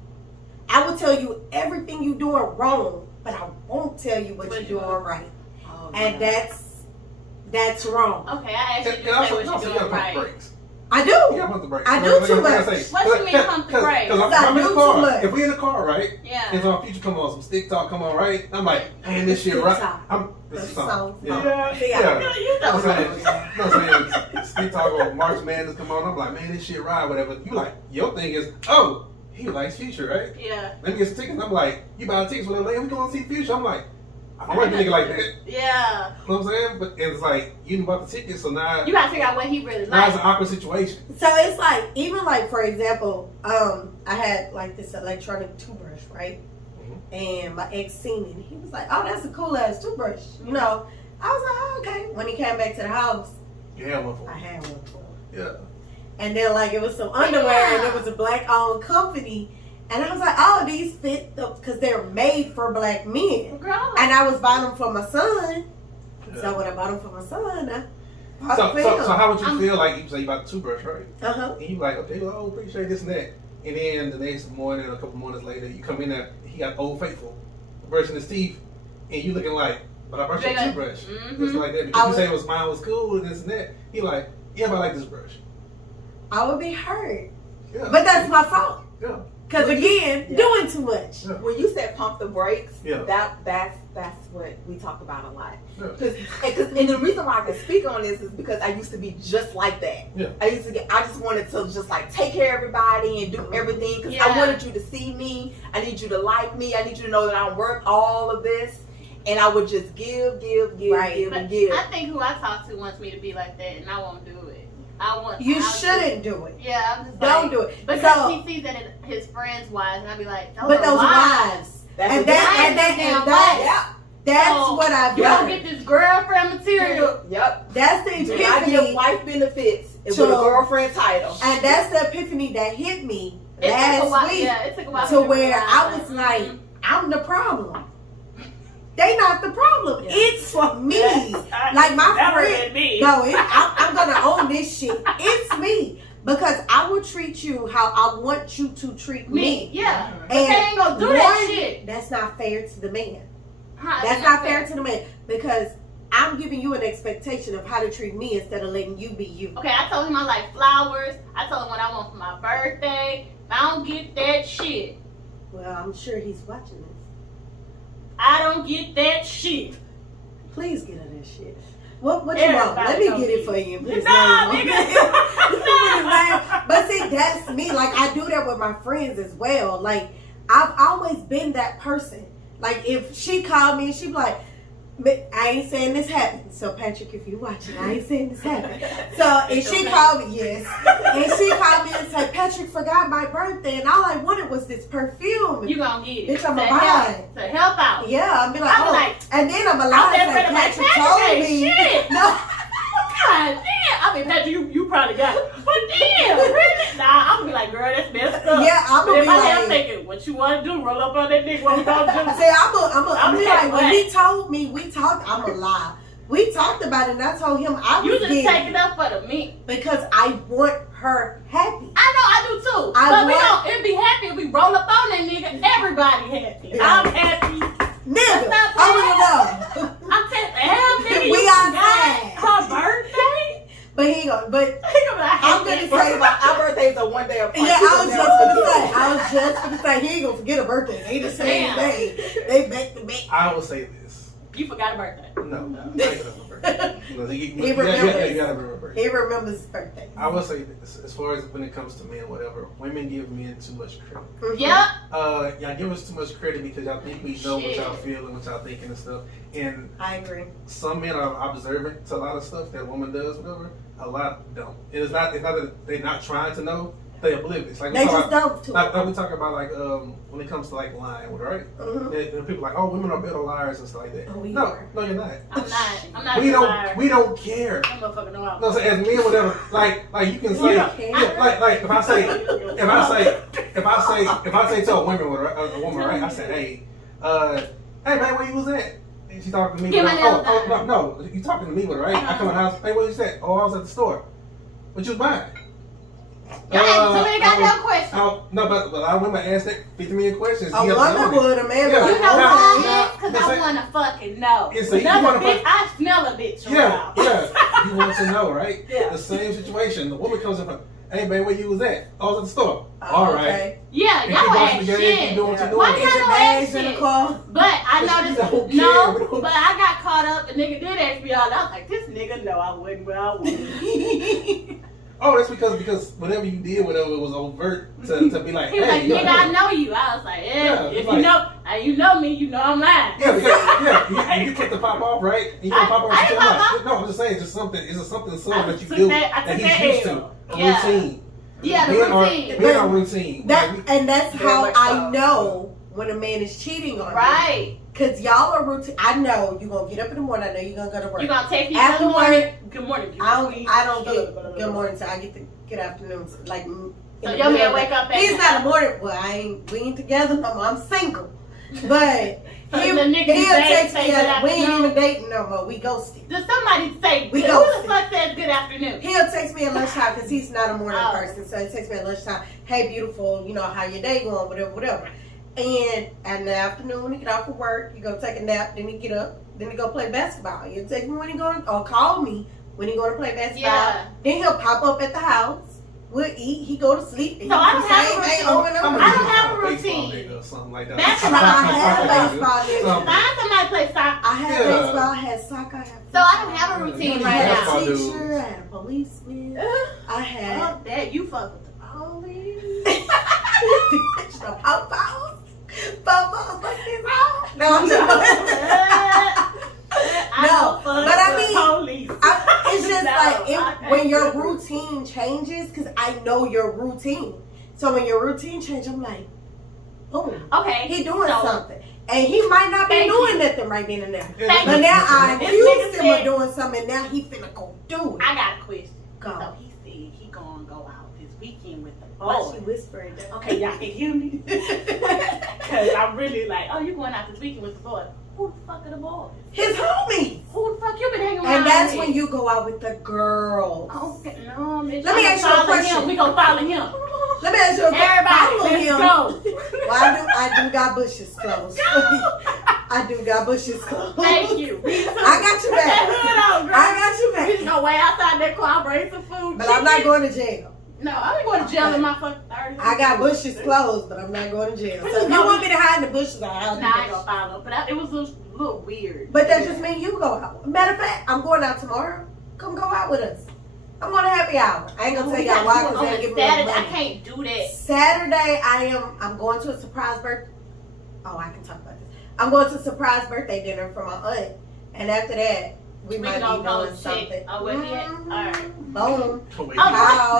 I will tell you everything you're doing wrong, but I won't tell you what you're doing right. And that's wrong. Okay, I asked you to say what you're doing right. I do. I do too much. What you mean pump the brakes? Because I'm in the car. If we in the car, right? Yeah. And so Future come on, some stick talk come on, right? I'm like, man, this shit right. This is song. Yeah. You know what I'm saying? Stick talk or March Madness come on. I'm like, man, this shit right, whatever. You like, your thing is, oh, he likes Future, right? Yeah. Let me get some tickets. I'm like, you buy tickets with we going to see Future. I'm like, I don't like a nigga like that. Yeah. You know what I'm saying? But it's like, you didn't buy the tickets, so now you gotta figure out what he really likes. Now it's an awkward situation. So it's like, even like, for example, I had like this electronic toothbrush, right? Mm-hmm. And my ex seen it. And he was like, oh, that's a cool ass toothbrush. You know, I was like, oh, okay. When he came back to the house, you had one for him. I had one for him. Yeah. And then like, it was some underwear and it was a black owned company. And I was like, oh, these fit because they're made for black men. Girl. And I was buying them for my son. Yeah. So when I bought them for my son, so how would you feel like you say you bought the toothbrush, right? Uh-huh. And you like, okay, well, appreciate this and that. And then the next morning, a couple mornings later, you come in there, he got Old Faithful brushing his teeth, and you looking like, but I brushed your toothbrush. Mm-hmm. Just like that. Because you say mine was cool and this and that. He like, yeah, but I like this brush. I would be hurt. Yeah. But that's my fault. Yeah. Because again, doing too much. Yeah. When you said pump the brakes, that's what we talk about a lot. Yeah. And the reason why I can speak on this is because I used to be just like that. Yeah. I just wanted to just like take care of everybody and do everything because I wanted you to see me. I need you to like me. I need you to know that I'm worth all of this. And I would just give, and give. I think who I talk to wants me to be like that, and I won't do it. You shouldn't do it. Yeah, I'm just don't like, do it because he sees that in his friends' wives, and I be like, those wives. That's what I've done. You don't get this girlfriend material. Yep. That's the epiphany. I get wife benefits with a girlfriend title. And that's the epiphany that hit me last week. Yeah, it took a while to where I was like, I'm the problem. They not the problem. Yeah. It's me. Like my friend. Me. No, I'm gonna own this shit. It's me. Because I will treat you how I want you to treat me. Yeah. And but they ain't gonna do that shit. That's not fair to the man. That's not fair to the man. Because I'm giving you an expectation of how to treat me instead of letting you be you. Okay, I told him I like flowers. I told him what I want for my birthday. I don't get that shit. Well, I'm sure he's watching this. I don't get that shit. Please get her that shit. What you want? Let me get it for you. Please. No, but see, that's me. Like, I do that with my friends as well. Like, I've always been that person. Like, if she called me, she'd be like, I ain't saying this happened. So, Patrick, if you watching, I ain't saying this happened. So, if she called me, yes. And she called me and said, Patrick forgot my birthday. And all I wanted was this perfume. You gonna get it. Bitch, I'm a buy. To help out. Yeah, I'll be like, oh. Like, and then I'm allowed to say, Patrick told me. Shit. No. God damn. I mean, Patrick, you probably got it. But damn, really? Nah, I'm gonna be like, girl, that's messed up. Yeah, I'm gonna be like, I'm thinking, what you wanna do? Roll up on that dick? What we gonna do? See, I'm be like, when he told me, we talked, I'm a lie. We talked about it and I told him I was You just take it up for the meat. Because I want her happy. I know, I do too. But it'd be happy if we roll up on that nigga. Everybody happy. Yeah. I'm happy. Nigga, I wanna know. I'm saying, damn, nigga, we outside. Her birthday? But I'm gonna say our birthdays are one day apart. Yeah, I was just gonna say he ain't gonna forget a birthday. They the same day. They back to back. I will say this. You forgot a birthday. No, I forgot my birthday. He remembers his birthday. I will say this, as far as when it comes to men, whatever, women give men too much credit. Yep. Y'all give us too much credit because y'all think we know what y'all feel and what y'all thinking and stuff. And I agree. Some men are observant to a lot of stuff that a woman does, whatever. A lot don't. It's not that they're not trying to know. They're oblivious. Like they just don't. Like we talk about when it comes to like lying, right? And people are like, oh, women are better liars and stuff like that. Oh, no, you're not. I'm not. We don't care. I'm motherfucking know. No, so as men, whatever. Like you can say, like if I say to a woman, right? I say, hey man, where you was at? And she talking to me. No, you talking to me, right? I come in the house. Hey, what you said? Oh, I was at the store. What you was buying? Y'all asked too many goddamn questions. No, but I remember asked that 50 million questions. A woman would, a man would. You know why? Because I want to fucking know. I smell a bitch. Yeah. You want to know, right? Yeah. The same situation. The woman comes up, hey, babe, where you was at? I was at the store. All right. Okay. Yeah, y'all ass shit. Why y'all ass shit? But I noticed, but I got caught up. The nigga did ask me all. I was like, this nigga know I wasn't where I was. Oh, that's because whatever you did, whatever, it was overt to be like, he was hey, like, nigga, I know you. I was like, if you know me, you know I'm lying. Yeah, because you took the pop off, right? You pop off. No, I'm just saying, it's something subtle that you do that he's used to. Routine. Yeah, the routine. Men are routine. And that's how I know when a man is cheating on me. Right. Because y'all are routine. I know you're going to get up in the morning. I know you're going to go to work. You're going to take me after work. Good morning. I don't get good morning, so I get the good afternoon. Like, so your man wake up at he's not a morning. Well, we ain't together no more. I'm single. But he'll text me that we ain't even dating no more. We ghosted. Does somebody say, who the fuck says good afternoon? He'll text me at lunchtime because he's not a morning person. So he texts me at lunchtime, hey, beautiful, how your day going, whatever. And in the afternoon, when you get off of work, you go take a nap, then you get up, then you go play basketball. He'll text me when he going, or call me when he going to play basketball. Yeah. Then he'll pop up at the house. We'll eat. He go to sleep. So I don't have a routine. I don't have a routine. Or something like that. I had baseball. Find somebody play soccer. I had baseball. I had soccer. So I don't have a routine right now. I had a teacher. I had a policeman. I had. Fuck that. You fuck with the police. The po-pos. Po-pos like this. No, I'm just No, but I mean, it's just like when your routine changes, because I know your routine. So when your routine changes, I'm like, boom. Okay. He doing something. And he might not be doing nothing right then and there. But now I accused him of doing something, and now he finna go do it. I got a question. Go. So he said he gonna go out this weekend with the boys. Why she whispering that? Okay, y'all can hear me. Because I'm really like, oh, you going out this weekend with the boys. Who the fuck are the boys? His homies. Who the fuck you been hanging around And that's with? when you go out with the girls. Okay, no, bitch. Let me ask you a question. We gonna follow him. Let me ask you a question. Everybody, Follow let's him. go. Well, I do got bushes closed. I do got bushes closed. Thank you. I got you back. That hood on, girl. I got you We back. just gonna wait outside that car, bring some food. But I'm not going to jail. No, I ain't going to jail in my fucking 30s. I got bushes closed, but I'm not going to jail. So if you want me to hide in the bushes, I'll hide in the Nah, I ain't bushes. gonna follow. But it was a little weird. But that just means you go out. Matter of fact, I'm going out tomorrow. Come go out with us. I'm going to happy hour. I ain't gonna tell y'all why because they ain't giving me Saturday, money. I can't do that. Saturday, I'm going to a surprise birthday. Oh, I can talk about this. I'm going to a surprise birthday dinner for my aunt, and after that, we might be gonna go doing something. check. Oh, where he at? Mhm. All right. Boom. Oh, How?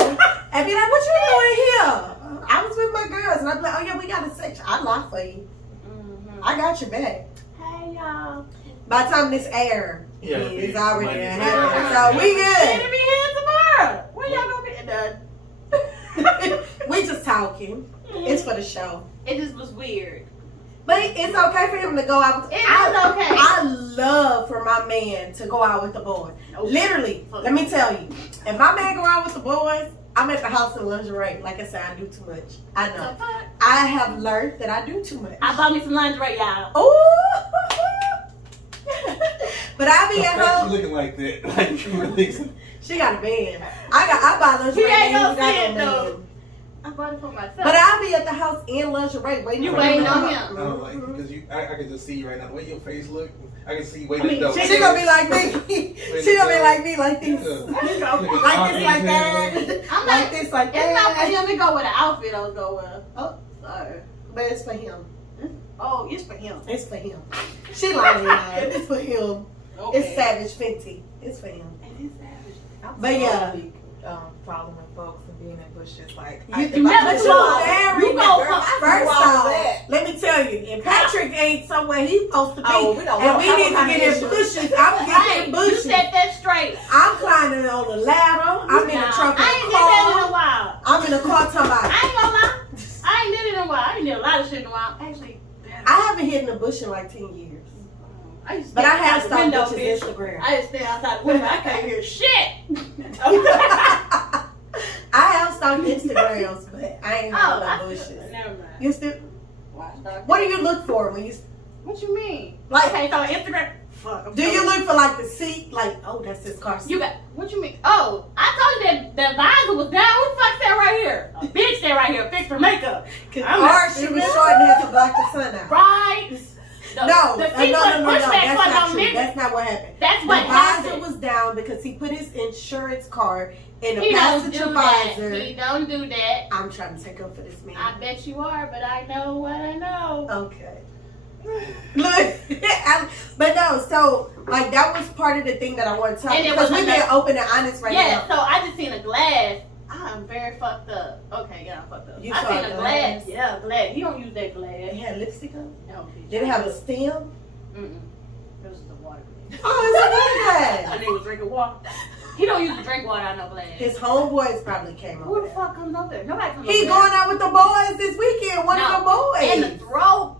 And be like, what you doing here? I was with my girls, and I'm like, oh yeah, we got a section. I lie for you. Mm-hmm. I got your back. Hey, y'all. By the time this air is already Like, happening, so we Shit, good. be here tomorrow. When y'all gonna get it done? We just talking. It's for the show. It just was weird. But it's okay for him to go out. It is okay. I love for my man to go out with the boys. Nope. Literally, let me tell you, if my man go out with the boys, I'm at the house in lingerie. Like I said, I do too much. I So know. fuck. I have learned that I do too much. I bought me some lingerie, y'all. Ooh. But I be The at fact home. you looking like that, like you really. She got a man. I buy lingerie. He ain't and gonna he see it, got no though. man. I bought it for myself. But I be at the house in lingerie waiting. You for waiting him to on come him. out. I don't like it because I can just see you right now. The way your face look, I can see you waiting. I mean, to She gonna be like me. She gonna be like me, like this. Like this, like that. I'm Like not, this, like it's not for that. him to go with an outfit I was go with. Oh, sorry. But it's for him. Oh, it's for him. It's for him. She lying, y'all. It's for him. Okay. It's Savage Fenty. It's for him. It is savage. But yeah. Following folks and being in bushes like You never but go. you married. You go First all off, that. let me tell you, if Patrick ain't somewhere he's supposed to be, Oh, we don't and know we how need to kind of get in issues. bushes, I'm Right. getting in You bushes. set that straight. I'm climbing on the ladder. I'm in the Nah, trunk of I the ain't did that in a car. while. I'm in the car talking about. I ain't gonna lie. I ain't did it in a while. I ain't did a lot of shit in a while. Actually, I haven't hit in the bush in like 10 years. I used to But I stand have outside the stopped window, bitches bitch. Instagram. I just stand outside the window. I can't hear shit. I have stopped Instagrams, but I ain't had no bushes. Never mind. You still? Watch dog. What do you look for when you? What you mean? Like, Okay, so Instagram. Fuck. I'm do you sorry. look for like the seat? Like, oh, that's his car seat. You got what you mean? Oh, I told you that the visor was down. Who the fuck sat right here? A bitch sat right here, fixed her makeup. I'm Or not she was stupid. short and had to block the sun out. Right? No, the no, seat was no. pushed back That's for not them true. niggas. That's not what happened. That's The what visor happened. was down because he put his insurance card in the He don't passenger do that. visor. He don't do that. I'm trying to take up for this man. I bet you are, but I know what I know. Okay. Look, but no, so like that was part of the thing that I want to talk And it because was we've been another- open and honest right Yeah, now. so I just seen a glass. I'm very fucked up. Okay, yeah, I'm fucked up. You I saw seen a a glass? glass. Yeah, a glass. He don't use that It glass. had lipstick on. No, bitch. Did it have a stem? Mm-mm. It was just a water glass. Oh, it's a I glass. nigga was drinking water. He don't use to drink water out of no glass. His homeboys probably came Who over the there. fuck comes over there? Nobody comes He over going out with the boys this weekend. One of the boys. And the throw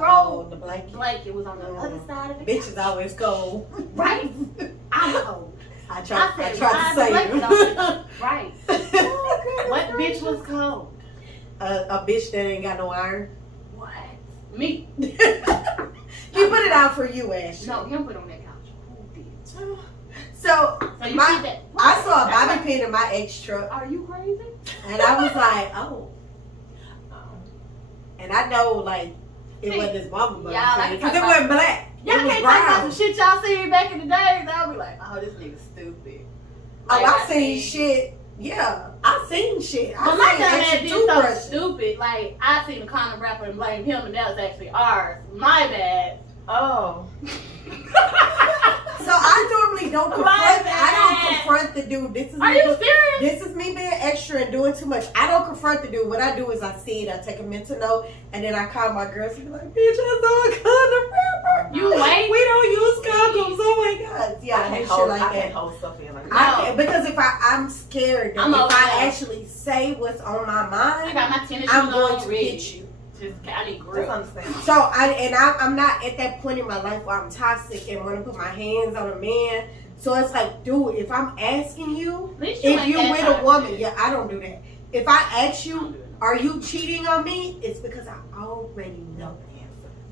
Oh, the blanket. blanket was on the other side of the Bitches always cold. Right. I'm cold. I tried I to said, say why the blanket it. Right. What bitch was cold? A bitch that ain't got no iron. What? Me. He put it out for you, Ashley. No, him put on that couch. Who did? So, So you my, see that? I saw a bobby pin in my ex truck, Are you crazy? and I was like, oh. And I know, like, it wasn't his mama bobby Y'all, I pin, can because talk it about- wasn't black. Y'all It was can't talk about brown. some shit y'all seen back in the days. I'll be like, oh, this nigga stupid. Oh, Like, I seen shit. Yeah, I seen shit. But my I dumb ass seen did extra so toothbrushes. stupid. Like, I seen the condom wrapper and blamed him, and that was actually ours. My bad. Oh. So I normally don't confront. My I don't bad. confront the dude. This is Are me. you serious? This is me being extra and doing too much. I don't confront the dude. What I do is I see it, I take a mental note, and then I call my girls and be like, bitch, I saw a condom wrapper. You wait. We don't use condoms. Oh my God. Yeah, I hate shit like I can't that. hold stuff in like No. that. I can't, because if I'm scared that I'm if over I there. actually say what's on my I mind, got my tennis shoes I'm going on to ready. hit you. I need That's grip. understandable. So I'm not at that point in my life where I'm toxic and want to put my hands on a man. So it's like, dude, if I'm asking you, if you're with a woman, yeah, I don't do that. If I ask you, are you cheating on me? It's because I already know the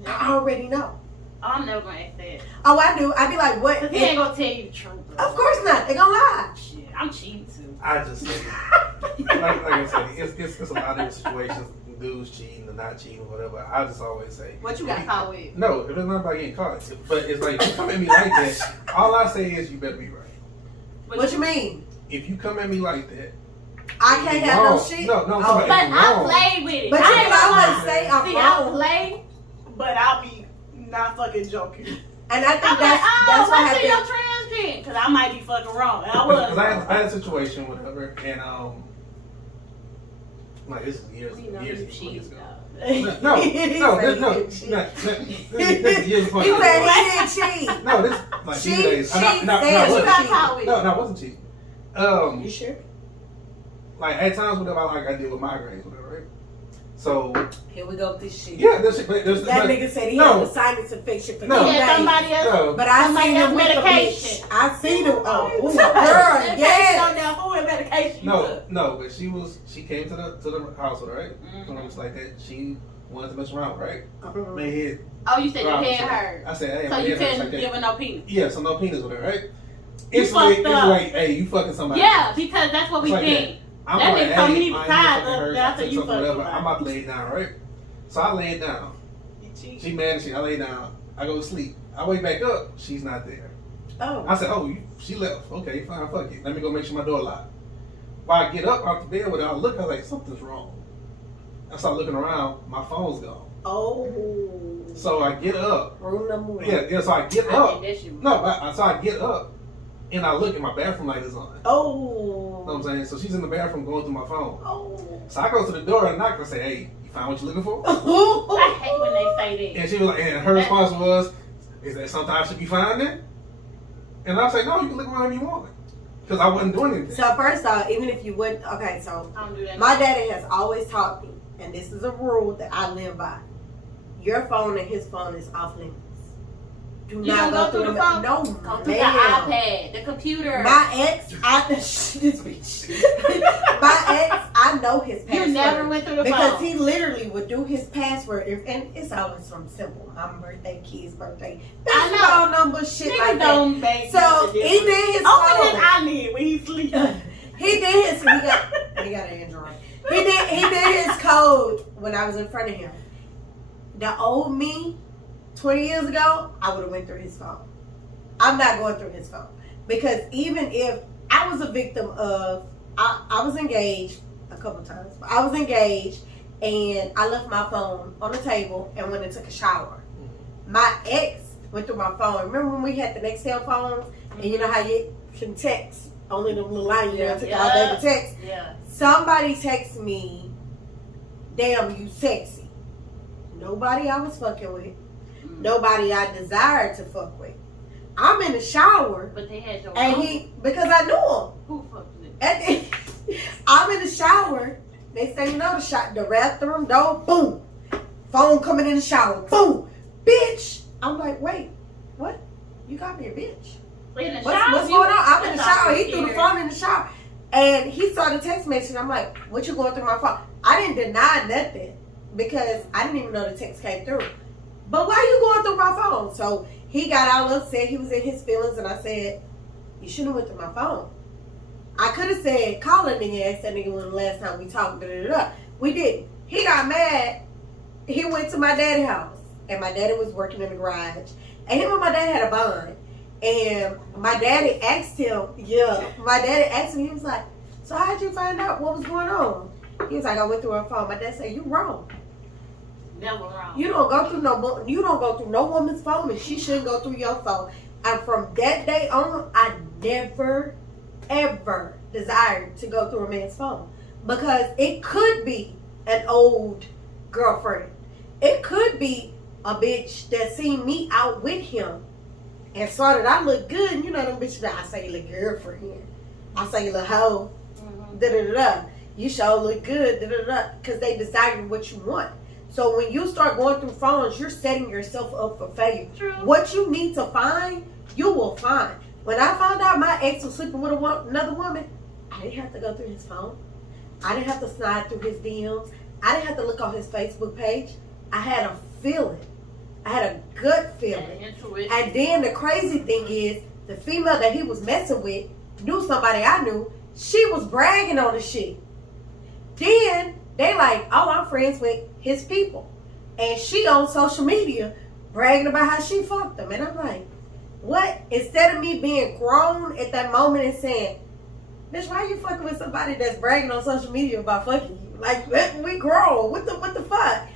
answer. I already know. I'm never gonna ask that. Oh, I do. I be like, what? He ain't gonna tell you the truth. Of course not. They gonna lie. Shit, I'm cheating too. I just say, like I said, it's a lot of different situations. Dudes cheating or not cheating, whatever. I just always say, What you got caught with? no, it's not about getting caught. But it's like, if you come at me like that, all I say is you better be right. What you mean? If you come at me like that, I can't have no shit. No, Oh, But I play with it. But you I ain't can gonna always say I'm See, I wrong. play. But I'll be not fucking joking. And I think I'm like, that's what what's in your happened. trans kid? Because I might be fucking wrong. And I was. because I had a situation, whatever, and like this is years ago. No, this years ago. He said he didn't cheat. No, this like She- few days. she No, said it she got caught with no, it wasn't cheating. You sure? Like at times, whatever, I deal with migraines, whatever, right? So Here we go with this shit. yeah, this shit. But That nigga said he no. had a sinus infection for No. 2 Yeah, days. somebody else. No. But I Somebody seen him else with the medication. bitch. I seen him. Oh, Oh, ooh, girl, Medication yes. on there. Who in medication you took? No, but she came to the house, right? Mhm. And I was like that. She wanted to mess around, right? Uh-huh. My head. Oh, you said your dropped, head so hurt. I said, hey, So my you head hurts couldn't like that. give her no penis. Yeah, so no penis with her, right? You It's fucked up. like, hey, you fucking somebody. Yeah, because that's what we It's like think. I'm That like, nigga told me hey, he my was head tired fucking of hurts. that. I I said, took you something, fucking whatever. I'm about to lay down, right? So I lay down. She mad and shit. I lay down. I go to sleep. I wake back up. She's not there. Oh. I said, oh, she left. Okay, fine, fuck it. Let me go make sure my door locked. While I get up out the bed with her, I look, I was like, something's wrong. I start looking around. My phone's gone. Oh. So I get up. Rule number one. Yeah, so I get I up. think that shit was- No, so I get up. And I look and my bathroom light is on. Oh. You know what I'm saying? So she's in the bathroom going through my phone. Oh. So I go to the door and knock and say, hey, you found what you're looking for? I hate when they say that. And she was like, and her response was, is that something I should be finding? And I say, no, you can look wherever you want. Because I wasn't doing anything. So first off, even if you wouldn't, okay, so I don't do that. my daddy has always taught me, and this is a rule that I live by. Your phone and his phone is off limits. Do You not don't go through the phone? No, Go through the ma'am. iPad, the computer. My ex, this bitch. My ex, I know his password. You never went through the because phone. he literally would do his password, and it's always from simple. Mama birthday, kid's birthday, I know. phone number, shit Niggas like that. don't make So no he did his Open phone. his eyelid when he sleep. He did his. He got an Android. He did his code when I was in front of him. The old me, 20 years ago, I would have went through his phone. I'm not going through his phone because even if I was a victim of, I was engaged a couple times. But I was engaged and I left my phone on the table and went and took a shower. My ex went through my phone. Remember when we had the Nextel phones and you know how you can text only the little line you know took all day to text. Yeah. Somebody text me, damn, you sexy. Nobody I was fucking with. Nobody I desired to fuck with. I'm in the shower. But they had your And phone. because I knew him. Who fucked with it? And I'm in the shower. They say, you know, the bathroom door, boom. Phone coming in the shower, boom. Bitch. I'm like, wait, what? You got me a bitch. In the What's shower, going on? I'm in the shower. He threw the phone in the shower. And he saw the text message. I'm like, what you going through my phone? I didn't deny nothing because I didn't even know the text came through. But why you going through my phone? So he got all upset. He was in his feelings. And I said, you shouldn't have went through my phone. I could have said, call a nigga, ask that nigga when the last time we talked. We didn't. He got mad. He went to my daddy's house. And my daddy was working in the garage. And him and my dad had a bond. And my daddy asked him, he was like, so how'd you find out what was going on? He was like, I went through her phone. My dad said, you wrong. Never wrong. You don't go through no woman's phone, and she shouldn't go through your phone. And from that day on, I never, ever desired to go through a man's phone. Because it could be an old girlfriend. It could be a bitch that seen me out with him and saw that I look good. And you know them bitches that I say you look girlfriend. I say you look hoe. Mm-hmm. Da-da-da-da. You sure look good. Da-da-da-da. Because they desire what you want. So when you start going through phones, you're setting yourself up for failure. True. What you need to find, you will find. When I found out my ex was sleeping with another woman, I didn't have to go through his phone. I didn't have to slide through his DMs. I didn't have to look on his Facebook page. I had a feeling. I had a gut feeling. And then the crazy thing is, the female that he was messing with knew somebody I knew. She was bragging on the shit. Then they like, oh, I'm friends with his people. And she on social media bragging about how she fucked them. And I'm like, what? Instead of me being grown at that moment and saying, bitch, why are you fucking with somebody that's bragging on social media about fucking you? Like, we grown. What the fuck?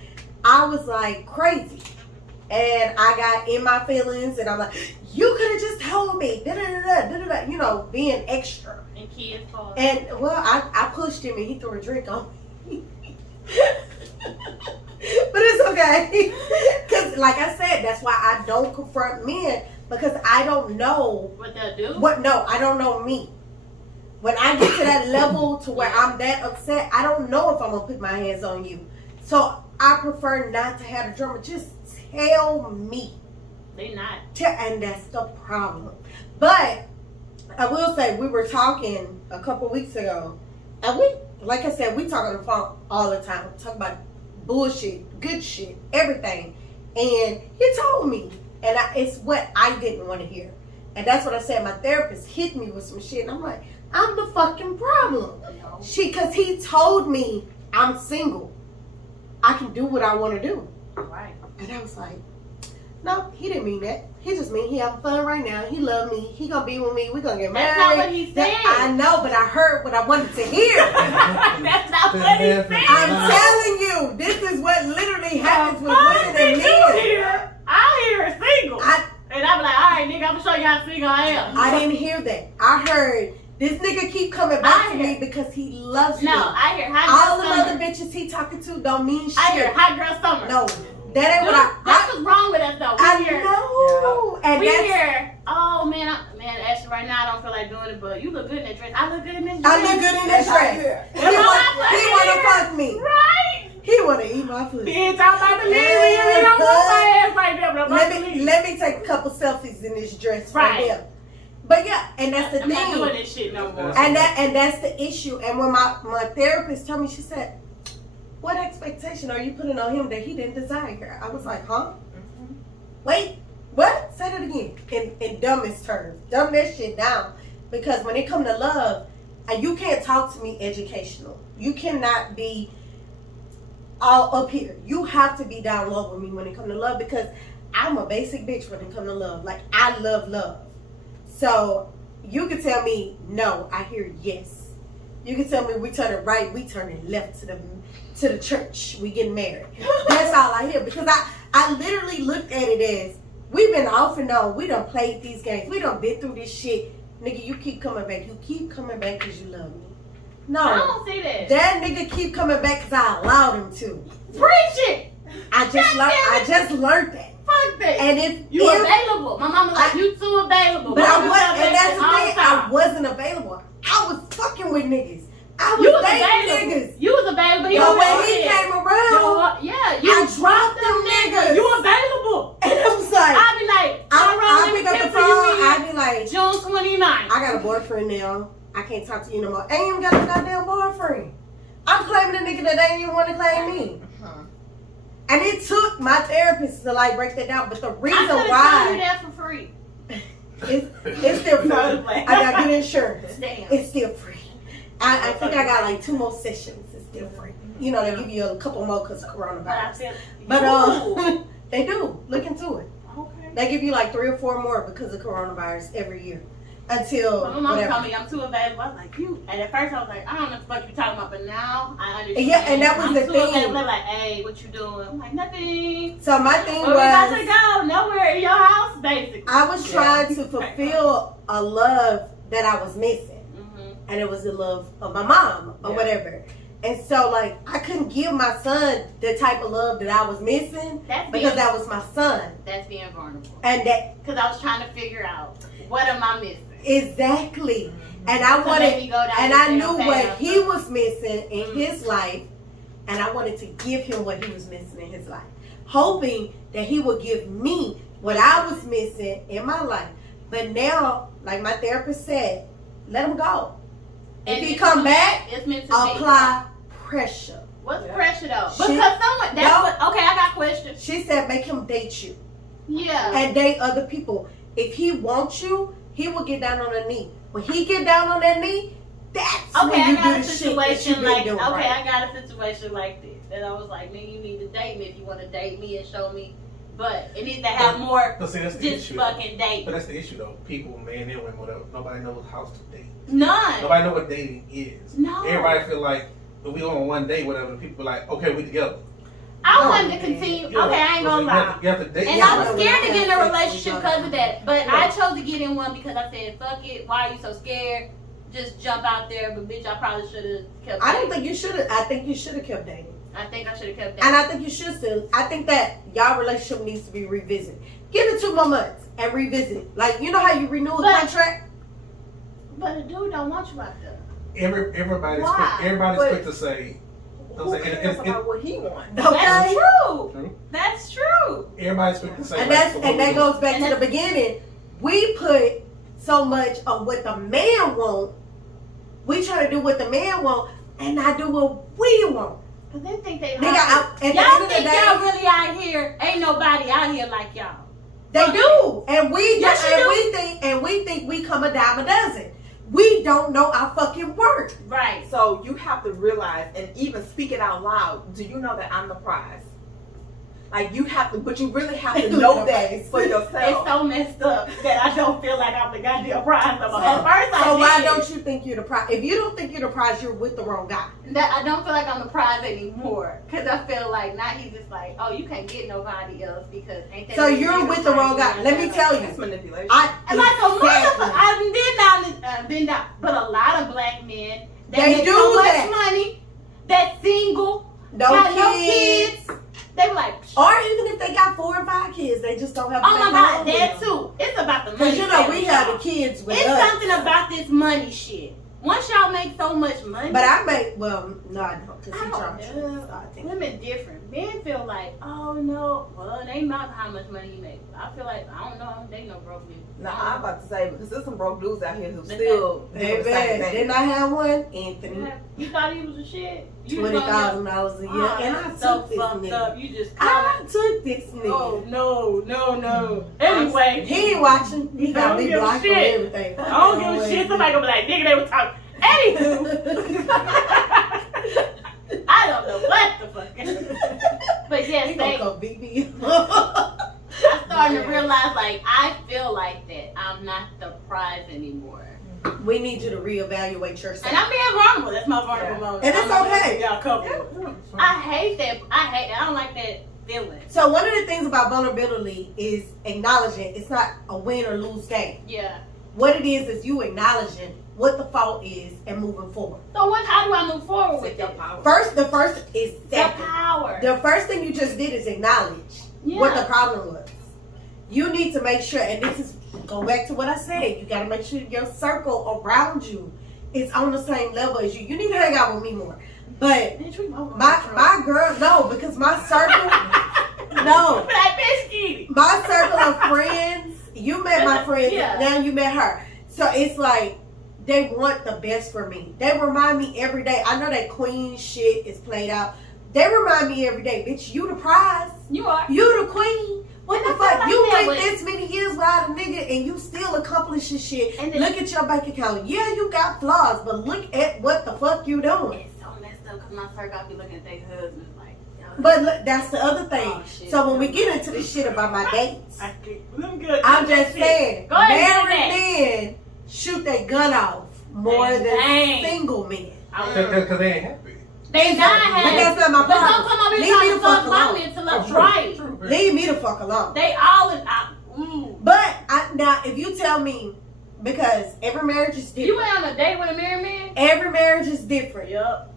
I was like crazy. And I got in my feelings and I'm like, you could have just told me. Da-da-da-da, you know, being extra. And kids fall. And, well, I pushed him and he threw a drink on me. But it's okay. Because, like I said, that's why I don't confront men. Because I don't know. What they'll do? No, I don't know me. When I get to that level to where I'm that upset, I don't know if I'm going to put my hands on you. So I prefer not to have the drama. Just tell me. They not. And that's the problem. But I will say, we were talking a couple weeks ago. And we, like I said, we talk on the phone all the time. We talk about bullshit, good shit, everything. And he told me. And it's what I didn't want to hear. And that's what I said. My therapist hit me with some shit. And I'm like, I'm the fucking problem. Because he told me I'm single. I can do what I want to do. Right. And I was like, no, he didn't mean that. He just mean he having fun right now. He love me. He gonna be with me. We gonna get married. That's not what he said. I know, but I heard what I wanted to hear. That's not what he said. I'm telling you, this is what literally happens with women and men. I hear single. And I'm like, all right, nigga, I'm gonna show you how single I am. I didn't hear that. I heard this nigga keep coming back to me because he loves me. No, I hear hot all girl the summer. other bitches he talking to don't mean shit. I hear hot girl summer. No, that ain't what that's what's wrong with us though. I know. And we hear, oh man, Ashley, right now I don't feel like doing it, but you look good in that dress. I look good in this dress. I look good in this dress. He wanna fuck me. Right. He wanna eat my food. Bitch, I'm about to leave you. You don't want my ass right there, but I'm about to leave. Let me take a couple selfies in this dress for Right. him. But yeah, and that's the I'm thing. not doing this shit no more. And that's the issue. And when my therapist told me, she said, what expectation are you putting on him that he didn't desire? I was like, huh? Mm-hmm. Wait, what? Say that again. In dumbest terms. Dumb that shit down. Because when it comes to love, you can't talk to me educational. You cannot be all up here. You have to be down low with me when it comes to love, because I'm a basic bitch when it comes to love. Like, I love love. So you can tell me no, I hear yes. You can tell me we turn it right, we turn it left to the church. We get married. That's all I hear, because I literally looked at it as, we've been off and on. We done played these games. We done been through this shit. Nigga, you keep coming back. You keep coming back because you love me. No. I don't see that. That nigga keep coming back because I allowed him to. Preach it. I just learned that. Fuck that. And if available, my mama like, you too available. But and that's the thing, I wasn't available. I was fucking with niggas. I was dating niggas. You was available. But when he came around, I dropped them niggas. You available. And I was like, I'd be like, I'll pick up the phone. I'd be like, June 29th. I got a boyfriend now. I can't talk to you no more. I ain't even got a goddamn boyfriend. I'm claiming a nigga that ain't even want to claim me. And it took my therapist to like break that down. But the reason why you that for free. it's still free. I got good insurance. Damn. It's still free. I think I got like 2 more sessions. It's still free. You know, they give you a couple more because of coronavirus. But they do. Look into it. Okay. They give you like 3 or 4 more because of coronavirus every year. Until my mom told me I'm too available. I was like, you. And at first I was like, I don't know what the fuck you're talking about, but now I understand. Yeah, and that was the thing. Available. Like, hey, what you doing? I'm like, nothing. So my thing was, we got to go nowhere in your house, basically. I was trying to fulfill a love that I was missing, and it was the love of my mom or whatever. And so, like, I couldn't give my son the type of love that I was missing because that was my son. That's being vulnerable. And that because I was trying to figure out what am I missing. Exactly. And I wanted, and I knew what he was missing in his life, and I wanted to give him what he was missing in his life, hoping that he would give me what I was missing in my life. But now, like my therapist said, let him go. If he come back, it's meant to apply pressure. What's pressure though? Because someone, okay, I got questions. She said make him date you. Yeah. And date other people. If he wants you, he will get down on a knee. When he get down on that knee, that's when you do the shit that you been doing. Okay, I got a situation like this. And I was like, man, you need to date me if you want to date me and show me. But it needs to have more that's the just issue, fucking date. But that's the issue though. People, men and women, whatever, nobody knows how to date. None. Nobody know what dating is. No. Everybody feel like if we on one date, whatever, people be like, okay, we together. I wanted to continue. Okay, I ain't gonna lie. You have to date. And I was scared to get in a relationship because of that. But I chose to get in one because I said, fuck it. Why are you so scared? Just jump out there. But bitch, I probably should have kept dating. I don't think you should have. I think you should have kept dating. I think I should have kept dating. And I think you should still. I think that y'all relationship needs to be revisited. Give it 2 more months and revisit it. Like, you know how you renew a contract? But a dude don't want you out there. Everybody's quick to say. Who cares about what he wants? Okay. That's true. That's true. Everybody's quick to say. And that goes back to the beginning. We put so much of what the man want. We try to do what the man want and not do what we want. Cause they think they y'all think y'all really out here? Ain't nobody out here like y'all. They do, and we think we come a dime a dozen. We don't know our fucking worth. Right. So you have to realize and even speak it out loud. Do you know that I'm the prize? Like you have to, but you really have to know that for yourself. It's so messed up that I don't feel like I'm the goddamn prize of a So why don't you think you're the prize? If you don't think you're the prize, you're with the wrong guy. I don't feel like I'm the prize anymore. Cause I feel like now he's just like, oh, you can't get nobody else because ain't that. So you're with the wrong guy. Let me tell you, it's manipulation. Like a motherfucker. I've been down, but a lot of black men they make so much money, that single, got no kids. They were like, or even if they got 4 or 5 kids, they just don't have. Oh my God, that too. It's about the money. Because you know we have the kids with us. It's something about this money shit. Once y'all make so much money, but I make no, I don't. Because he charges. Women different. Men feel like, oh no, well it ain't about how much money you make. I feel like I don't know. They no broke men. No, I'm about to say because there's some broke dudes out here who still do the same thing. Didn't I have one, Anthony? You thought he was a shit. $20,000 a year, and I took this nigga. You just I took this nigga. Oh no. Anyway, he ain't watching. He got me blocked on everything. I don't give a shit. Somebody gonna be like, nigga, they was talking. Anywho, I don't know what the fuck. But yes, he gonna go beat me. I'm starting to realize, like, I feel like that I'm not the prize anymore. We need you to reevaluate yourself. And I'm being vulnerable. That's my vulnerable moment. And it's okay. Y'all cover. I hate that. I don't like that feeling. So one of the things about vulnerability is acknowledging it's not a win or lose game. Yeah. What it is you acknowledging what the fault is and moving forward. So how do I move forward with your power? The first is the power. The first thing you just did is acknowledge what the problem was. You need to make sure, and this is go back to what I said. You got to make sure your circle around you is on the same level as you. You need to hang out with me more. But my girl, no, because my circle, no, my circle of friends. You met my friends, now you met her. So it's like they want the best for me. They remind me every day. I know that queen shit is played out. They remind me every day, bitch. You the prize. You are. You the queen. What the fuck? You went this many years without a nigga and you still accomplishing shit. And look at your bank account. Yeah, you got flaws, but look at what the fuck you doing. It's so messed up because my circle, I be looking at their husbands like. But look, that's the other thing. So when we get into this shit about my dates, I'm just saying, married men shoot their gun off more than single men. Because they ain't happy. They not happy. But that's not my problem. Don't come over here trying to fuck my mental up. Right. Leave me the fuck alone. They all But now, if you tell me, because every marriage is different. You went on a date with a married man? Every marriage is different. Yup.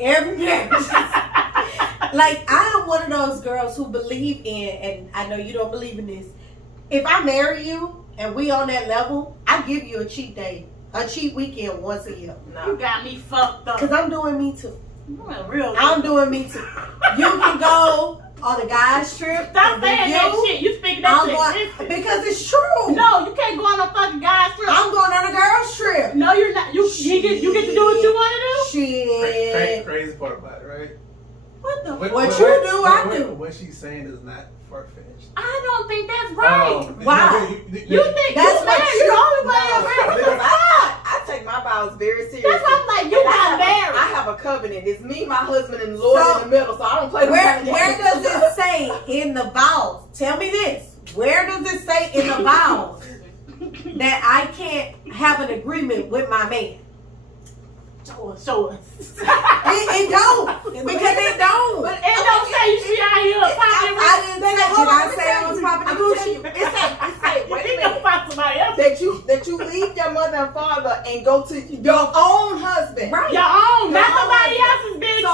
Every marriage is like, I am one of those girls who believe in, and I know you don't believe in this, if I marry you and we on that level, I give you a cheat day, a cheat weekend once a year. No. You got me fucked up. Because I'm doing me too. I'm doing me too. You can go on a guy's trip. Stop saying that shit. You speaking that shit. Because it's true. No, you can't go on a fucking guy's trip. I'm going on a girl's trip. No, you're not. You get to do what you want to do? Shit. Crazy part about it, right? What the fuck? What you do, I do. What she's saying is not far-fetched. I don't think that's right. Why? You think that's you married? You're the only one Because I take my vows very seriously. That's why I'm like, you got married. I have a covenant. It's me, my husband, and the Lord in the middle, so I don't play Where does it say in the vows? Tell me this. Where does it say in the vows that I can't have an agreement with my man? Show us. It don't. Because it don't. But it don't say you should be out here popping. I didn't say that. Did I say I was popping the Gucci? It say, wait a minute. Find somebody else. That you leave your mother and father and go to your own husband. Right. Your own, not somebody else's, bitch.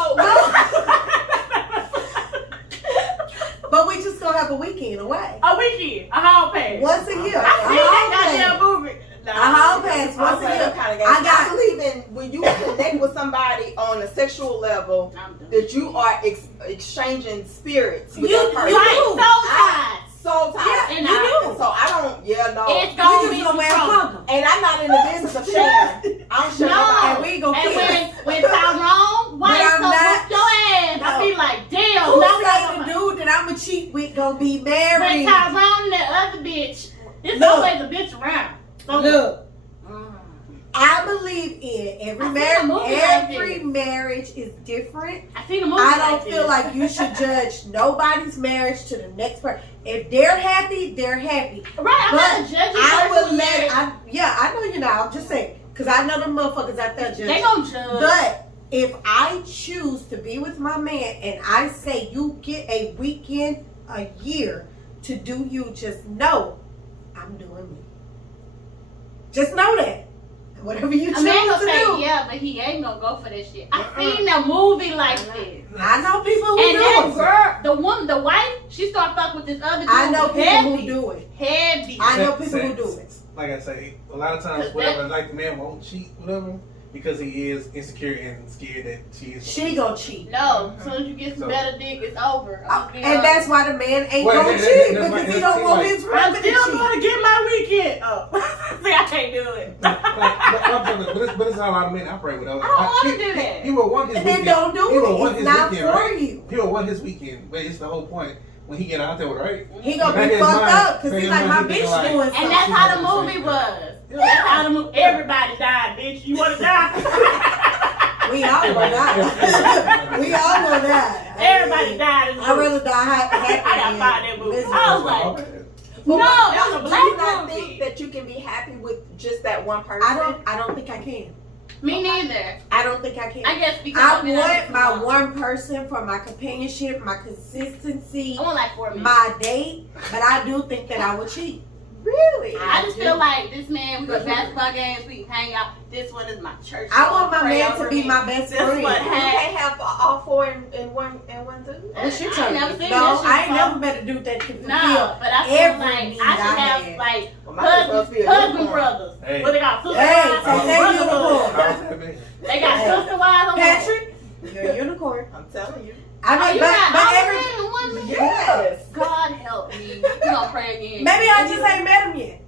But we just gonna have a weekend away. A weekend, a hall pass. Once a year. I see that goddamn movie. A hall pass once a year. I believe in when you connect with somebody on a sexual level that you are exchanging spirits with that person. Like soul ties. Yeah, and you do. So I don't. Yeah, no. It's gonna be wear a condom. And I'm not in the business of sharing. I don't share nobody. And we ain't gonna kiss. And when Tyrone wife I'm comes not- with your ass, I be like, damn. Who now we say got the dude that I'ma cheat with gonna be when married? Tyrone and that other bitch, there's Look. always a bitch around. So Look, I believe in every marriage. Every this. marriage is different. I seen a movie. I don't like feel this. like you should judge nobody's marriage to the next person. If they're happy, they're happy. Right, I'm But not judging. I person will married. I know you're not. I'm just saying. Because I know them motherfuckers out there judging. They gon' judge. But if I choose to be with my man and I say you get a weekend a year to do you, just know I'm doing me. Just know that. Whatever you choose I mean, I ain't to gonna say do. yeah, but he ain't gonna go for that shit. I seen a movie like this. I know people who And do that it. girl, the woman, the wife, she started fucking with this other dude. I know people heavy, who do it. Heavy. I know people who do it. Like I say, a lot of times, whatever, like the man won't cheat, whatever, because he is insecure and scared that she is. She gonna cheat. No, as soon as you get some better dick, it's over. And that's why the man ain't Wait, gonna that's cheat why- because he don't want his I'm woman to still cheat. gonna get my weekend up. See, I can't do it. But it's how a lot of men operate with us. I don't want to do that. He will want his And then weekend. don't do He will it. want It's his not weekend, for right? you. He will want his weekend, but it's the whole point. When he get out there with her, right? He gonna Back be in his fucked mind- up because back he's in like, his my mind, he bitch thinking doing like- something. And that's how the movie was. That's how the movie. Everybody died, bitch. You wanna die? We all gonna die. We all gonna die. Everybody died in the I'd movie. rather die happy. I gotta find that movie. Listen, I was like, no, that was a Do you black not movie. think that you can be happy with just that one person? I don't think I can. Me neither. I don't think I can. I guess because I want my one person for my companionship, my consistency, I want like 4 minutes. my date, but I do think that I would cheat. Really? I just feel like this man, we go to basketball games, we hang out. This one is my church. I want my Pray man over to be me. my best This friend. one You can't have all four in one dude. Oh, shit, I ain't never seen no, that shit I ain't before. never met a dude that can fulfill No, but I feel every like need I should I have had. like Well, my husband husband feels brothers. Hey. What they got? Sister Hey, wives, take that brotherhood. unicorn. They got sister wives. Patrick, you're a unicorn. I'm telling you. I Oh, mean, you but got all every men in one man? Yes. God help me. We gonna pray again. maybe I just ain't met him yet,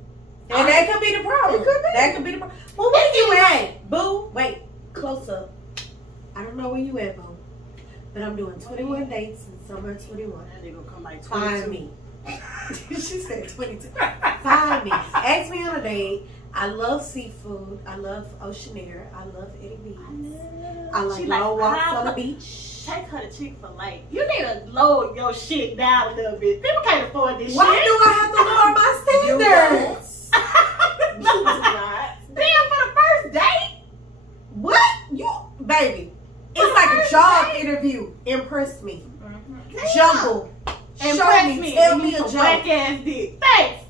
and that could be the problem. It could be. That could be the problem. Well, where you at, boo? Wait, close up. I don't know where you at, boo, but I'm doing 21 dates in summer 21. That nigga come like 22. Find me. She said 22. Find me. Ask me on a date. I love seafood. I love ocean air. I love Eddie Beans. I like She long like, walks on the "Ah, beach. Take her to Chick-fil-A. You need to lower your shit down a little bit. People can't afford this Why shit. do I have to lower my standards? You do not. Damn, for the first date? What? You, baby. It's like a job interview. Impress me. Juggle. Show Impress me. me. Tell You me need a some joke. whack ass dick. Thanks.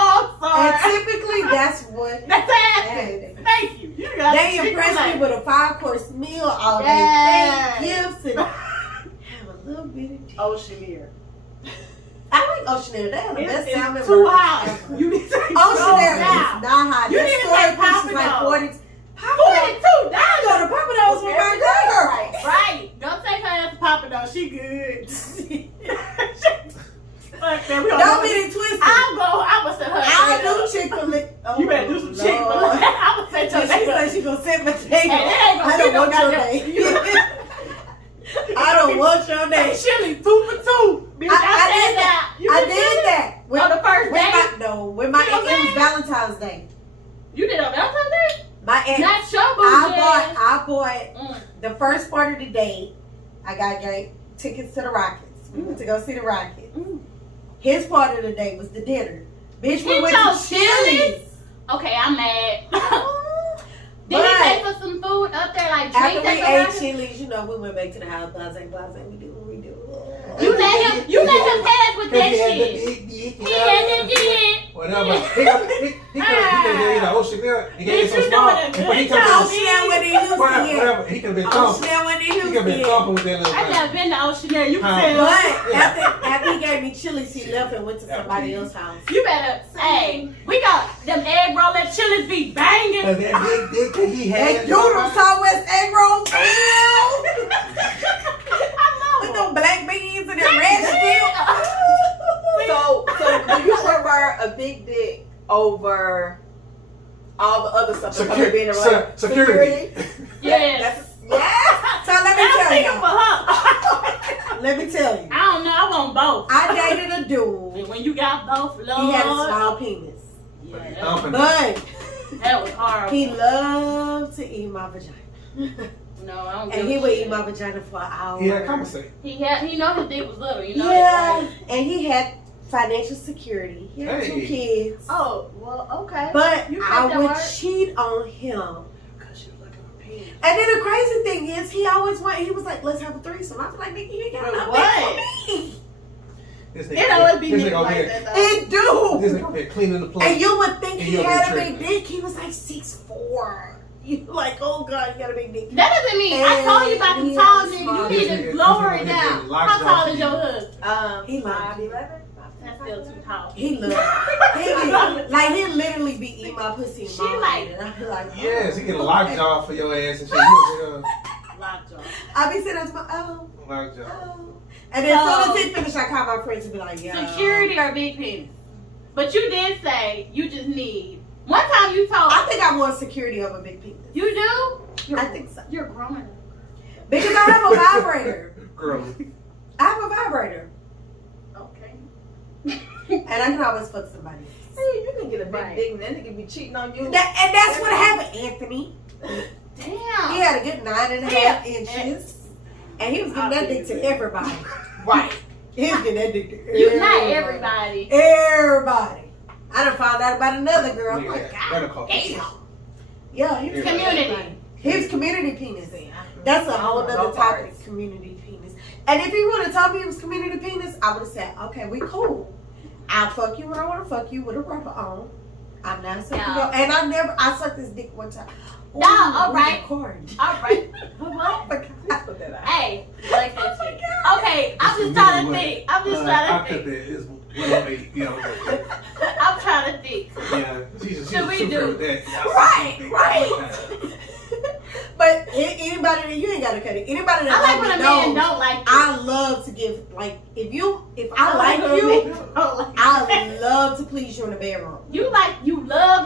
Oh, I'm And sorry. typically, that's what That's Hey. happened. Thank you. You got they impress Chick-fil-A. me with a 5-course meal, all Yes. day gifts, and have a little bit of tea. Ocean Air. I like Ocean Air. They have the best It's salmon too burgers hot. ever. You need to Ocean Air is down. not hot. You That need to story take fish is like Papa 40. $42. I go to Papa Do's with my girl. Right. Don't take her ass to Papa though. She good. Fuck that. We Don't get it twisted. I'm gonna set her. I'll do Chick-fil-A. Oh, You better do some Chick-fil-A. I'm gonna set your She ass up. said she gonna set my table. Hey, I don't want your name. I don't want your name. Chili 2 for 2. Bitch, I said that. I did that. On the first day? With my ex, it was Valentine's Day. You did on Valentine's Day? My ex, Not your bougie. I bought the first part of the day. I got tickets to the Rockets. We went to go see the Rockets. His part of the day was the dinner. Bitch, we went to Chili's. Okay, I'm mad. Did he pay for some food up there, like drinks? After we ate Chili's, we went back to the house. Blase, we do what we do. You let him pass with that shit. He had the dick. Whatever. He could have the ocean there. He gave some small. But he could have been whatever. He could have been comfortable. He could have been comfortable with that little thing. I never been to Ocean. You can But tell. after he gave me Chili's, he left and went to somebody else's house. You better say, we got them egg roll at Chili's be banging. Cause that big dick that he had. That noodle Southwest egg roll. I With love them black beans and that red shit. So do you prefer a big dick over all the other stuff that comes being around? Security. Yes. Yes. So let me I'm tell thinking you. for her. Let me tell you. I don't know. I want both. I dated a dude. And when you got both, Lord. He had a small penis. Yeah, But that was horrible. he loved to eat my vagina. No, I don't. And he would eat my vagina for an hour. He had conversation. He know his dick was little. You know Yeah. that, right? And he had financial security. He had 2 kids. Oh, well, okay. But You I make that would work. cheat on him. Because you look at my penis. And then the crazy thing is, he was like, let's have a threesome. I was like, nigga, you ain't got But enough what? dick for me. It always be this niggas nigga like over that, though. It do. This nigga been cleaning the plate. And you would think And he you'll be had a big tripping. dick. He was like 6'4". You like, oh God, you got a big dick. That doesn't mean I told you about the And tall he nigga. had You a need to small- lower it this nigga down. get locked How tall off is your you. husband? He loved 5'11". That's still too tall. He loved. Like he'd literally be eating my pussy and She mine, like- and I'd be like, oh, Yes, he get a okay. lockjaw for your ass and shit. You Lockjaw. I be sitting there, oh. lockjaw. And then as So- soon as he finished, I call my friends and be like, yeah. Security or big penis? But you did say you just need. One time you told. I think I want security over big penis. You do? I think so. You're growing. Because I have a vibrator. Girl. I have a vibrator. Okay. And I can always fuck somebody. Hey, you can get a big Right. dick and then they can be cheating on you. And that's what happened, Anthony. Damn. He had a good 9.5 inches. And he was giving that dick to everybody. Right. He was getting that dick to everybody. You not everybody. Everybody. I done found out about another girl. I'm like, That'll God call damn. Yeah, he was Community. He was community penis. That's a whole No other parts. topic, community penis. And if he would have told me he was community penis, I would have said, okay, we cool. I'll fuck you when I want to fuck you with a rubber on. I'm not sucking No. your... And I sucked this dick one time. Ooh, No, all we right. recording. All right. Oh my God. Put that out. Hey, like that shit. Okay, I'm just trying to think. I'm just I trying to could think. that is 108, you know. I'm trying to think. Yeah, she's Should we super do- with that. Right. But anybody that you ain't gotta cut it. Anybody that I like when a man knows, don't like you. I love to give if I like you, I love to please you in the bedroom. You love.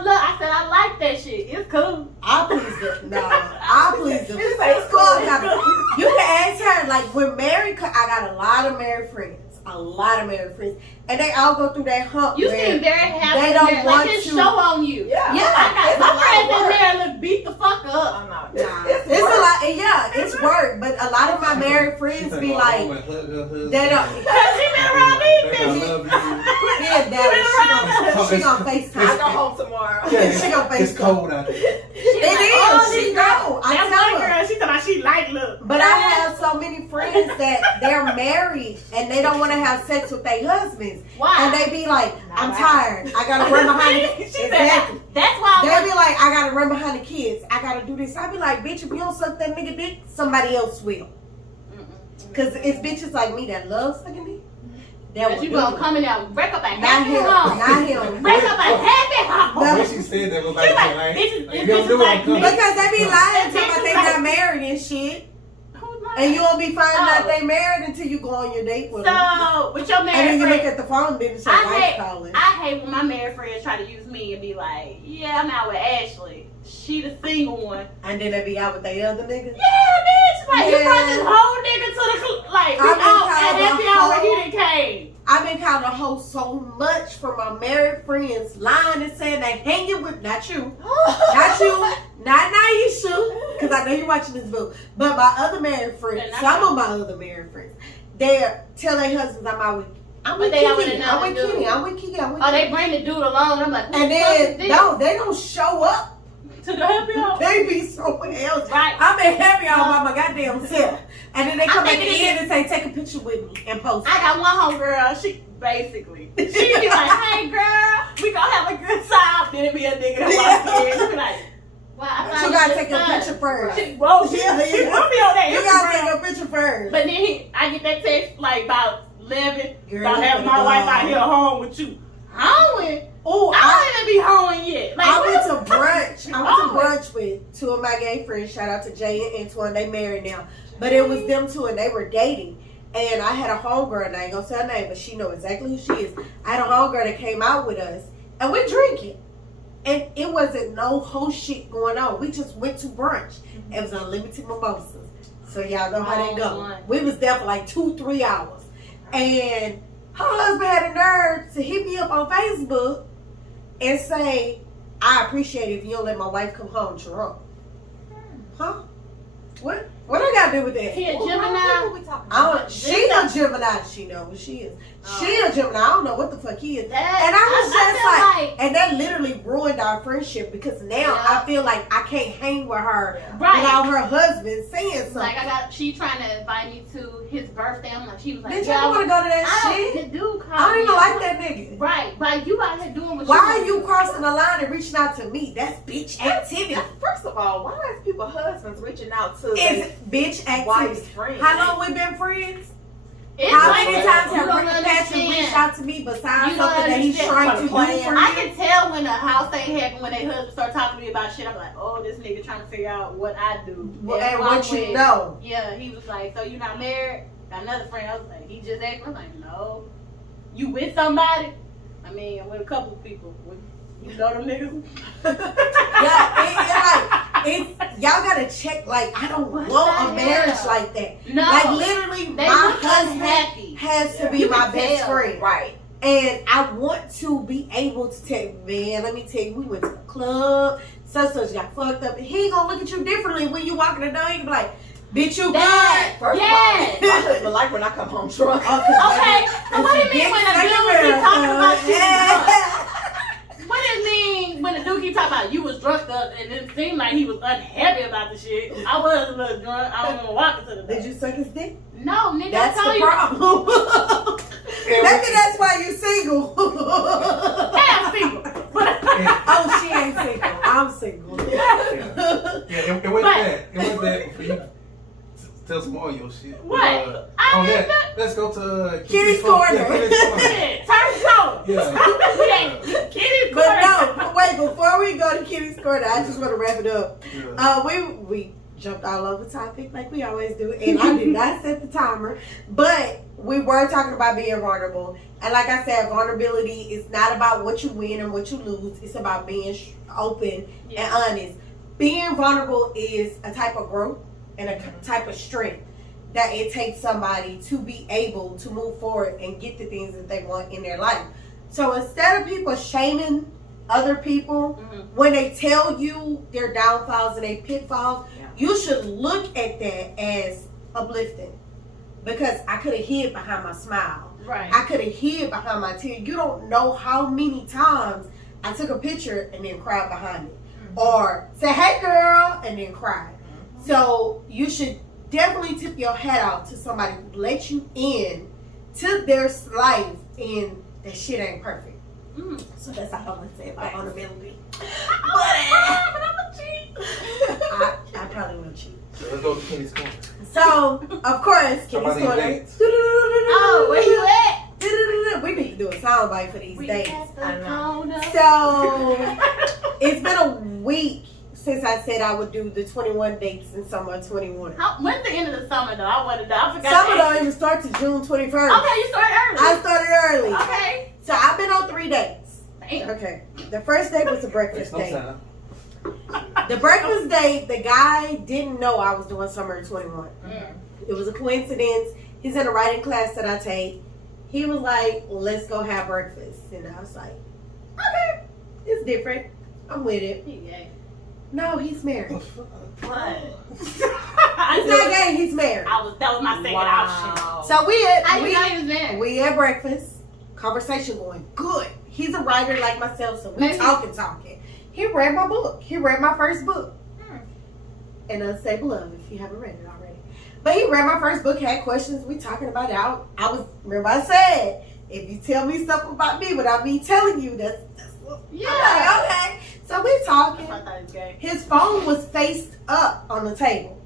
I said I like that shit. It's cool. I please the I please the It's like, it's cool, fuck it's out of- You can ask her, like, when married, I got a lot of married friends. And they all go through that hump. You where seem very happy. they don't there. want Like this to- show on you. Yeah. Yeah, I It's got a my lot friends of in work. there look beat the fuck up. Oh, no. Nah, It's it's work. a lot. Yeah, it's work. But a lot of my married friends be like, they don't. Cause she been around me, I bitch. love you. Yeah, that she gonna I FaceTime. go home tomorrow. Yeah, She gonna face it's cold out there. It is. She know. I That tell one her. girl, she thought she like look. But I have so many friends that they're married and they don't want to have sex with their husbands. Why? And they be like, I'm tired. I gotta run behind the She kids. said Exactly. that's why I They be like, I gotta run behind the kids. I gotta do this. I be like, bitch, if you don't suck that nigga dick, somebody else will. Cause it's bitches like me that love sucking dick. That But will you do gonna it. come in there and break up a Not happy him. home. Not him. Break up a happy home. No. When she said that was She like, like, like bitches- you don't bitches do what like I'm coming. me. Because they be lying to Bitches me they like- got married and shit. Who And you won't be finding out they married until you go on your date with them. So, with your married and then you friend, look at the phone, then it's your wife calling. I hate when my married friends try to use me and be like, yeah, I'm out with Ashley. She the single one. And then they be out with their other niggas? Yeah, bitch. Like, you brought this whole nigga to the, like, we out at happy hour, he done came. I've been calling a hoe so much for my married friends lying and saying they hanging with, not you, not Naisha, because I know you're watching this book, but my other married friends, some of my other married friends, they tell their husbands I'm with Kiki. Oh, they bring the dude along. I'm like, and then they don't show up to the happy hour. They be somewhere else. Right. I'm at happy hour by my goddamn self. And then they come at the end and say, take a picture with me and post it. I got one homegirl, she be like, hey girl, we gonna have a good time. Then it be a nigga that walks in. She be like, well, I thought you gotta take a picture first. She put me on that. You gotta take a picture first. But then I get that text like about 11, Girl, about having my wife out here home with you. Home? Oh, I don't even be home yet. Like, I went to brunch. I went to brunch with two of my gay friends. Shout out to Jay and Antoine. They married now. But it was them two and they were dating. And I had a homegirl, and I ain't gonna say her name, but she know exactly who she is. I had a homegirl that came out with us, and we're drinking. And it wasn't no whole shit going on. We just went to brunch. It was unlimited mimosas. So y'all know how they go. We was there for like 2-3 hours. And her husband had a nerve to hit me up on Facebook and say, I appreciate it if you don't let my wife come home drunk. Huh? What I gotta do with that? He a Gemini? She a Gemini. She know who she is. She a Gemini. I don't know what the fuck he is. And I was just like, and that literally ruined our friendship because now I feel like I can't hang with her without her husband saying something. Like she trying to invite me to his birthday. I'm like, she was like, bitch, I don't want to go to that shit. The dude I don't even like that nigga. Right, like you out here doing what why are you crossing the line and reaching out to me? That's bitch activity. First of all, why is people husbands reaching out to bitch activity? Wife's friends? How long we been friends? It's how like many times have Patrick reached out to me besides something that he's trying to do for me? I can tell when a house ain't happen, when their husband start talking to me about shit. I'm like, oh, this nigga trying to figure out what I do. And what you know. Yeah, he was like, so you not married? Got another friend. I was like, he just asked. I was like, no. You with somebody? I mean, I'm with a couple of people. You know them niggas? Y'all gotta check. Like, I don't want a marriage like that. No, like literally, my husband has to be my best friend, right? And I want to be able to tell, man. Let me tell you, we went to the club. Such got fucked up. He ain't gonna look at you differently when you walk in the door. He can be like, bitch, you good. First of all, my husband like when I come home drunk. Okay, so what do you mean when a dude keep talking about you? What does it mean when the dude keep talking about you was drunk up and it seemed like he was unhappy about the shit? I was a little drunk. I don't want to walk into the door. Did you suck his dick? No, nigga. That's the problem. Maybe that's why you single. Hey, I'm single. Oh, she ain't single. I'm single. It was that for you. Tell some more of your shit. What? Let's go to Kitty's Corner. Turn Kitty's Corner. But no, wait, before we go to Kitty's Corner, I just want to wrap it up. Yeah. We jumped all over topic like we always do, and I did not set the timer, but we were talking about being vulnerable. And like I said, vulnerability is not about what you win and what you lose. It's about being open and honest. Being vulnerable is a type of growth and a type of strength that it takes somebody to be able to move forward and get the things that they want in their life. So instead of people shaming other people when they tell you their downfalls and their pitfalls, you should look at that as uplifting. Because I could have hid behind my smile. Right. I could have hid behind my tear. You don't know how many times I took a picture and then cried behind it. Or say, hey girl, and then cried. So you should definitely tip your hat off to somebody who let you in to their life, and that shit ain't perfect. So that's all I'm gonna say about vulnerability. I'm a cheat. I probably will cheat. So let's go to Kitty's Corner. So of course, Kitty's Corner. Oh, where you at? We need to do a soundbite for these dates. I know. So it's been a week since I said I would do the 21 dates in summer of 21. When's the end of the summer though? I wanted to. I forgot. Summer don't even start to June 21st. Okay, you started early. I started early. Okay. So I've been on 3 dates. Damn. Okay. The first date was a breakfast Waste no date. time. The breakfast date, the guy didn't know I was doing summer of 21. It was a coincidence. He's in a writing class that I take. He was like, let's go have breakfast. And I was like, okay, it's different. I'm with it. Yeah. No, he's married. What? He's not gay, he's married. That was my second option. So I didn't know he was there. we had breakfast. Conversation going good. He's a writer like myself, so we Maybe. talking. He read my book. He read my first book. And Unstable Love, if you haven't read it already. But he read my first book, had questions. We talking about it. I was, remember I said, if you tell me something about me without me telling you, that's Yeah. I'm like, okay. So we talking. I thought he was gay. His phone was faced up on the table.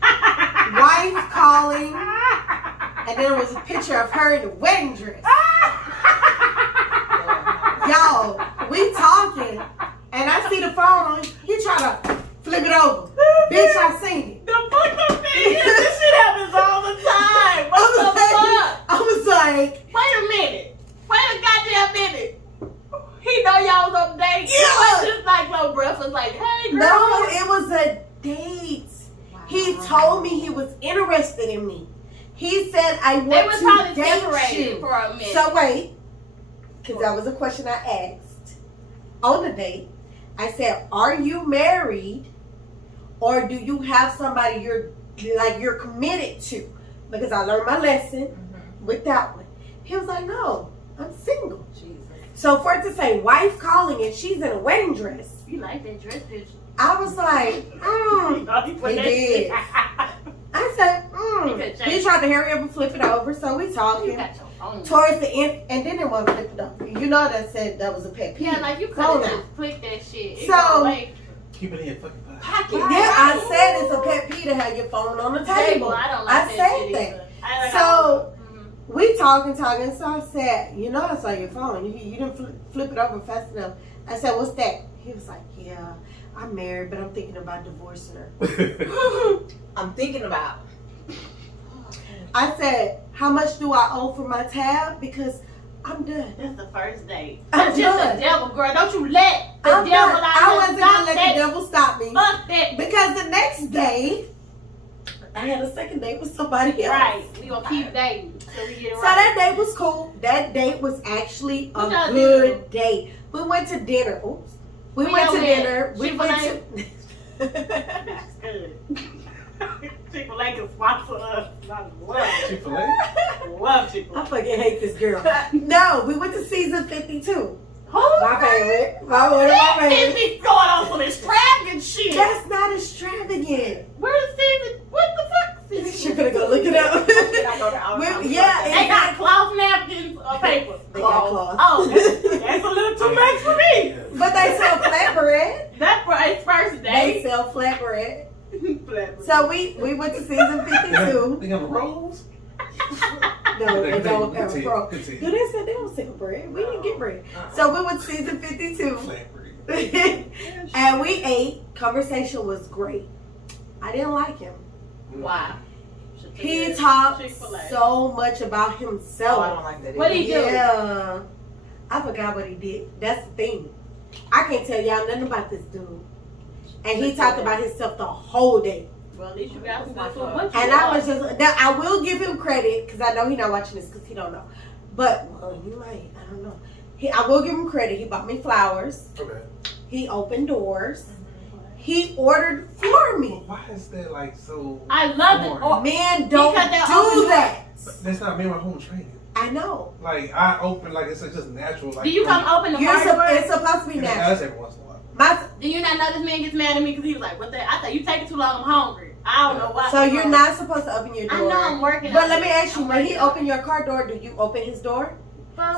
Wife calling, and then there was a picture of her in the wedding dress. Y'all, we talking, and I see the phone on. He try to flip it over. Bitch, I seen it. The fucked up thing is this shit happens all the time. What the fuck? I was like, Wait a minute. Wait a goddamn minute. He know y'all was on a date. Yeah. It was just like no breakfast. Like, hey, girl. no, it was a date. He told me he was interested in me. He said, I They want was to probably date separated you. for a minute. So wait, because that was a question I asked on the date. I said, are you married, or do you have somebody you're committed to? Because I learned my lesson with that one. He was like, no, I'm single. Jesus. So for it to say wife calling and she's in a wedding dress, You like that dress picture? I was like, He did. I said, He tried to hurry up and flip it over, so we You talking. got your phone. Towards the end, and then it won't flip it over. You know that said that was a pet peeve. Yeah, like you could Phone have out. just clicked that shit. It So- go away. Keep it in your fucking pocket. Pocket. Yeah, I said it's a pet peeve to have your phone on the table. I don't like I that said shit that. either. I like So we talking, so I said, you know I saw your phone. You didn't flip it over fast enough. I said, what's that? He was like, yeah, I'm married, but I'm thinking about divorcing her. I'm thinking about. I said, how much do I owe for my tab? Because I'm done. That's the first date. I'm That's just done. the devil, girl. Don't you let the I'm devil done. out. I wasn't Stop gonna let that. the devil stop me. Fuck that. Because the next day, I had a second date with somebody else. Right. We gonna keep dating till we get it So right. that date was cool. That date was actually a What y'all good date. We went to dinner. Oops. We Where went to y'all went? dinner. We went to. That's good. Chick-fil-A can sponsor us. I love it. Chick-fil-A? Love Chick-fil-A. I fucking hate this girl. No, we went to season 52. Who? My favorite. One of my That favorites. be going on some extravagant shit. That's not extravagant. Where's season? What the fuck? She better go look it up. I go to all Yeah, They got cloth napkins or paper. They got cloth. Oh, that's a little too much for me. But they sell flatbread. That for a first They date. sell flatbread. So we went to season 52. They got the rolls? No, they don't have a Continue, pro. continue. No, they said they don't sell bread. We didn't get bread. So we went to season 52. Flatbread. And we ate. Conversation was great. I didn't like him. Why? He talked Chick-fil-A. so much about Oh, I himself. don't like that. What he do? Yeah. I forgot what he did. That's the thing. I can't tell y'all nothing about this dude. And he talked about himself the whole day. Well, at least you got some good food. What you And I want? was just, that I will give him credit, because I know he's not watching this because he don't know. But, well, he might. I don't know. I will give him credit. He bought me flowers. Okay. He opened doors. He ordered for me. Why is that like so? I love it. foreign? Oh, Men don't Because they're do open that. But that's not me my home training. I know. Like I open like it's just natural. Like do you come open the It's front door? supposed to be And natural. that's every once in a while. My, Do you not know this man gets mad at me because he was like, "What the?" I thought you taking too long. I'm hungry. I don't know why. so you're not supposed to open your I door. know I'm working. But on let it. me ask you, I'm when he working on opened your car door, do you open his door? it.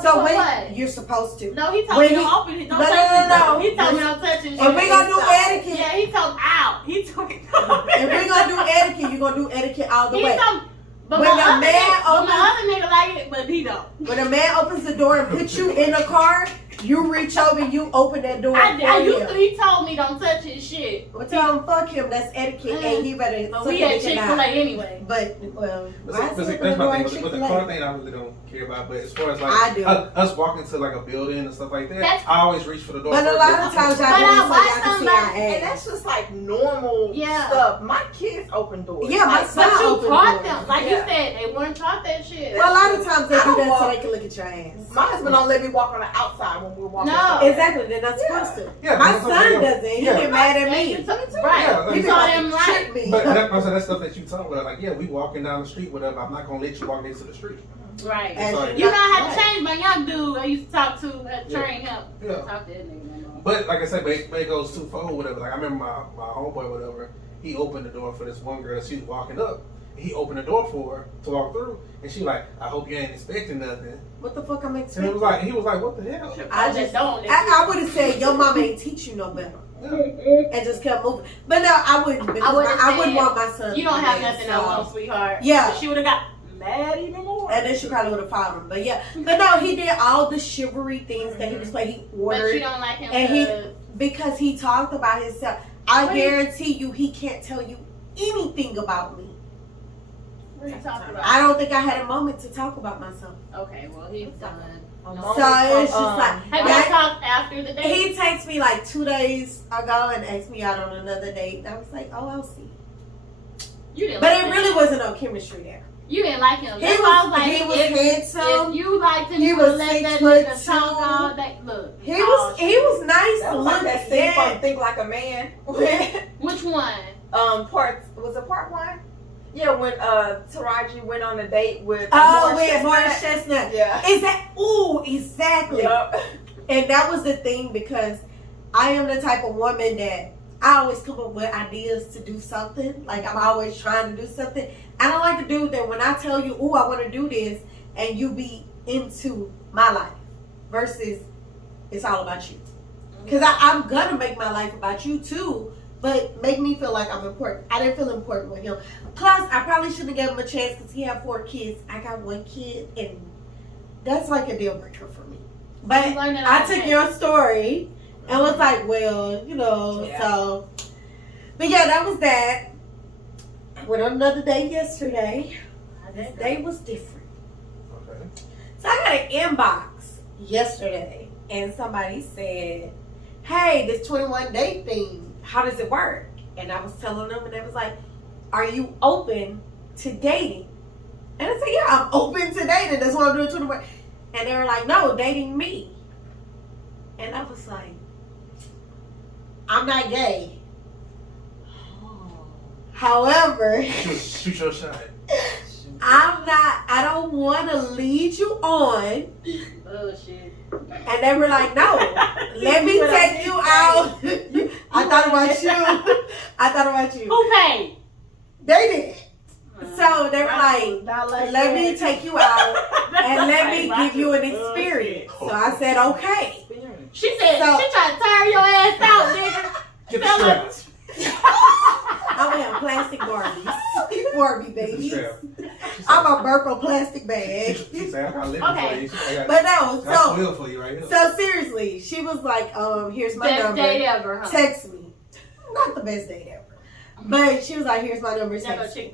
So For when what? you're supposed to. No, he told When me he- to open it. Don't No, touch no, his no, door. no. He told me don't touch his If door. we gonna do etiquette, Yeah, he told out. He told me to open if we're gonna do etiquette, you're gonna do etiquette all the He way. told, but When my the other man nigga, opens- my other nigga like it, but he don't. When a man opens the door and puts you in a car, You reach over and you open that door. He told me don't touch his shit. Well, tell him fuck him. That's etiquette, and he better. But we had Chick-fil-A anyway. But well, that's my thing. But the car thing I really don't care about. But as far as like I do. Us walking to like a building and stuff like that, I always reach for the door. But a lot of times I can see our and that's just like normal stuff. My kids open doors. Yeah, my son but you open taught doors. them, like you said, they weren't taught that shit. Well, a lot of times they do that so they can look at your ass. My husband don't let me walk on the outside when we're walking. No, exactly. They're not supposed to. Yeah, my son doesn't. He get mad at me. Right. You saw them right. But that's stuff that you talk about. Like, yeah, we walking down the street, whatever. I'm not gonna let you walk into the street. Right. Like, you know how to change my young dude I used to talk to train him. Yeah. Talk to that nigga. But like I said, but it goes twofold, whatever. Like I remember my homeboy, whatever. He opened the door for this one girl. She was walking up. He opened the door for her to walk through, and she like, I hope you ain't expecting nothing. What the fuck I'm expecting? And he was like, what the hell? I just don't. I would have said your mama ain't teach you no better. And just kept moving. But no, I wouldn't. I wouldn't want my son. You don't have nothing else, sweetheart. Yeah. She would have got mad even more. And then she probably would have followed him. But yeah. But no, he did all the chivalry things that he was like. He ordered. But you don't like him and because he talked about himself. I guarantee you he can't tell you anything about me. What are you talking about? I don't think I had a moment to talk about myself. Okay, well he's done. So it's just like have you talked after the date? He texted me like 2 days ago and asked me out on another date. And I was like, oh, I'll see. You didn't. But like it really wasn't no chemistry there. You didn't like him. He was handsome. If you liked him, he you was let 6 that foot nigga talk all day. Look, he was nice that to was look like that at. scene from Think Like a Man. Which one? Part 1? Yeah, when Taraji went on a date with Morris Chestnut. Yeah. Is that exactly. Yep. And that was the thing because I am the type of woman that I always come up with ideas to do something. Like I'm always trying to do something. I don't like to do that when I tell you, I want to do this and you be into my life versus it's all about you. Because I'm going to make my life about you too. But make me feel like I'm important. I didn't feel important with him. Plus, I probably shouldn't have given him a chance because he had 4 kids. I got 1 kid, and that's like a deal breaker for me. But I took your story and was like, well, so. But yeah, that was that. Went on another day yesterday. This day was different. Okay. So I got an inbox yesterday, and somebody said, hey, this 21 day thing, how does it work? And I was telling them, and they was like, are you open to dating? And I said, yeah, I'm open to dating. That's what I'm doing 21. And they were like, no, dating me. And I was like, I'm not gay. However, shoot your shot. I don't want to lead you on. Oh, shit. And they were like, no, let me take you out. I thought about you. Who paid? They did. So they were like, let me take you out and let me give you an experience. So I said, okay. She said, she tried to tire your ass out, nigga. Get the straps. I'm gonna have plastic Barbies. Barbie babies. I'm a burp on plastic bag. She said, I got living for you. But no, that's real for you right here. So seriously, she was like, here's my number. Best date ever, huh? Text me. Not the best date ever. But she was like, here's my number. Text me.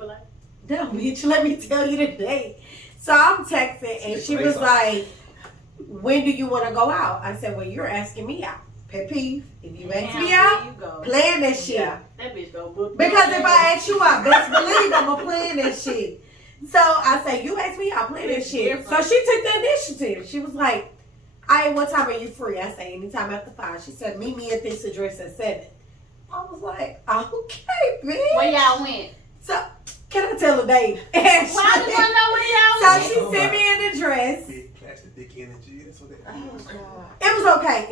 No, bitch, let me tell you the date. So I'm texting, and she was like, when do you want to go out? I said, well, you're asking me out. Pet peeve. If you ask me out, plan that shit. Yeah, that bitch go book. Because if I ask you out, best believe I'm gonna plan that shit. So I say, you ask me out, plan that shit. So she took the initiative. She was like, "Alright, what time are you free?" I say, anytime after 5. She said, meet me at this address at 7. I was like, okay, bitch. Where y'all went? So can I tell the date? Well, I just wanna know where y'all went. So she sent me an address. Big plastic dick energy. That's what they It was okay.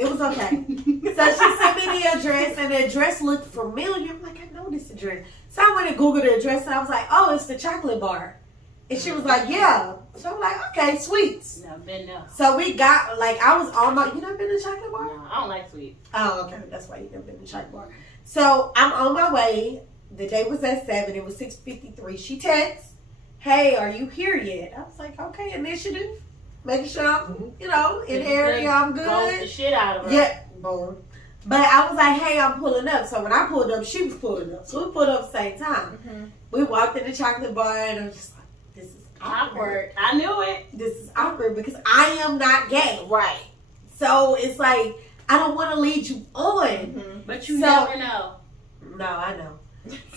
So she sent me the address, and the address looked familiar. I'm like, I know this address. So I went and Googled the address, and I was like, oh, it's the chocolate bar. And she was like, yeah. So I'm like, okay, sweets. No, been there. So we got, like, I was on my, you never been to chocolate bar? No, I don't like sweets. Oh, okay. That's why you never been to chocolate bar. So I'm on my way. The date was at 7. It was 6:53. She texts, hey, are you here yet? I was like, okay, initiative. making sure I'm, in the area, I'm good. Goes the shit out of her. Yeah, boom. But I was like, hey, I'm pulling up. So when I pulled up, she was pulling up. So we pulled up at the same time. Mm-hmm. We walked in the chocolate bar, and I'm just like, this is Awkward. I knew it. This is awkward because I am not gay. Right. So it's like, I don't want to lead you on. Mm-hmm. But you never know. No, I know.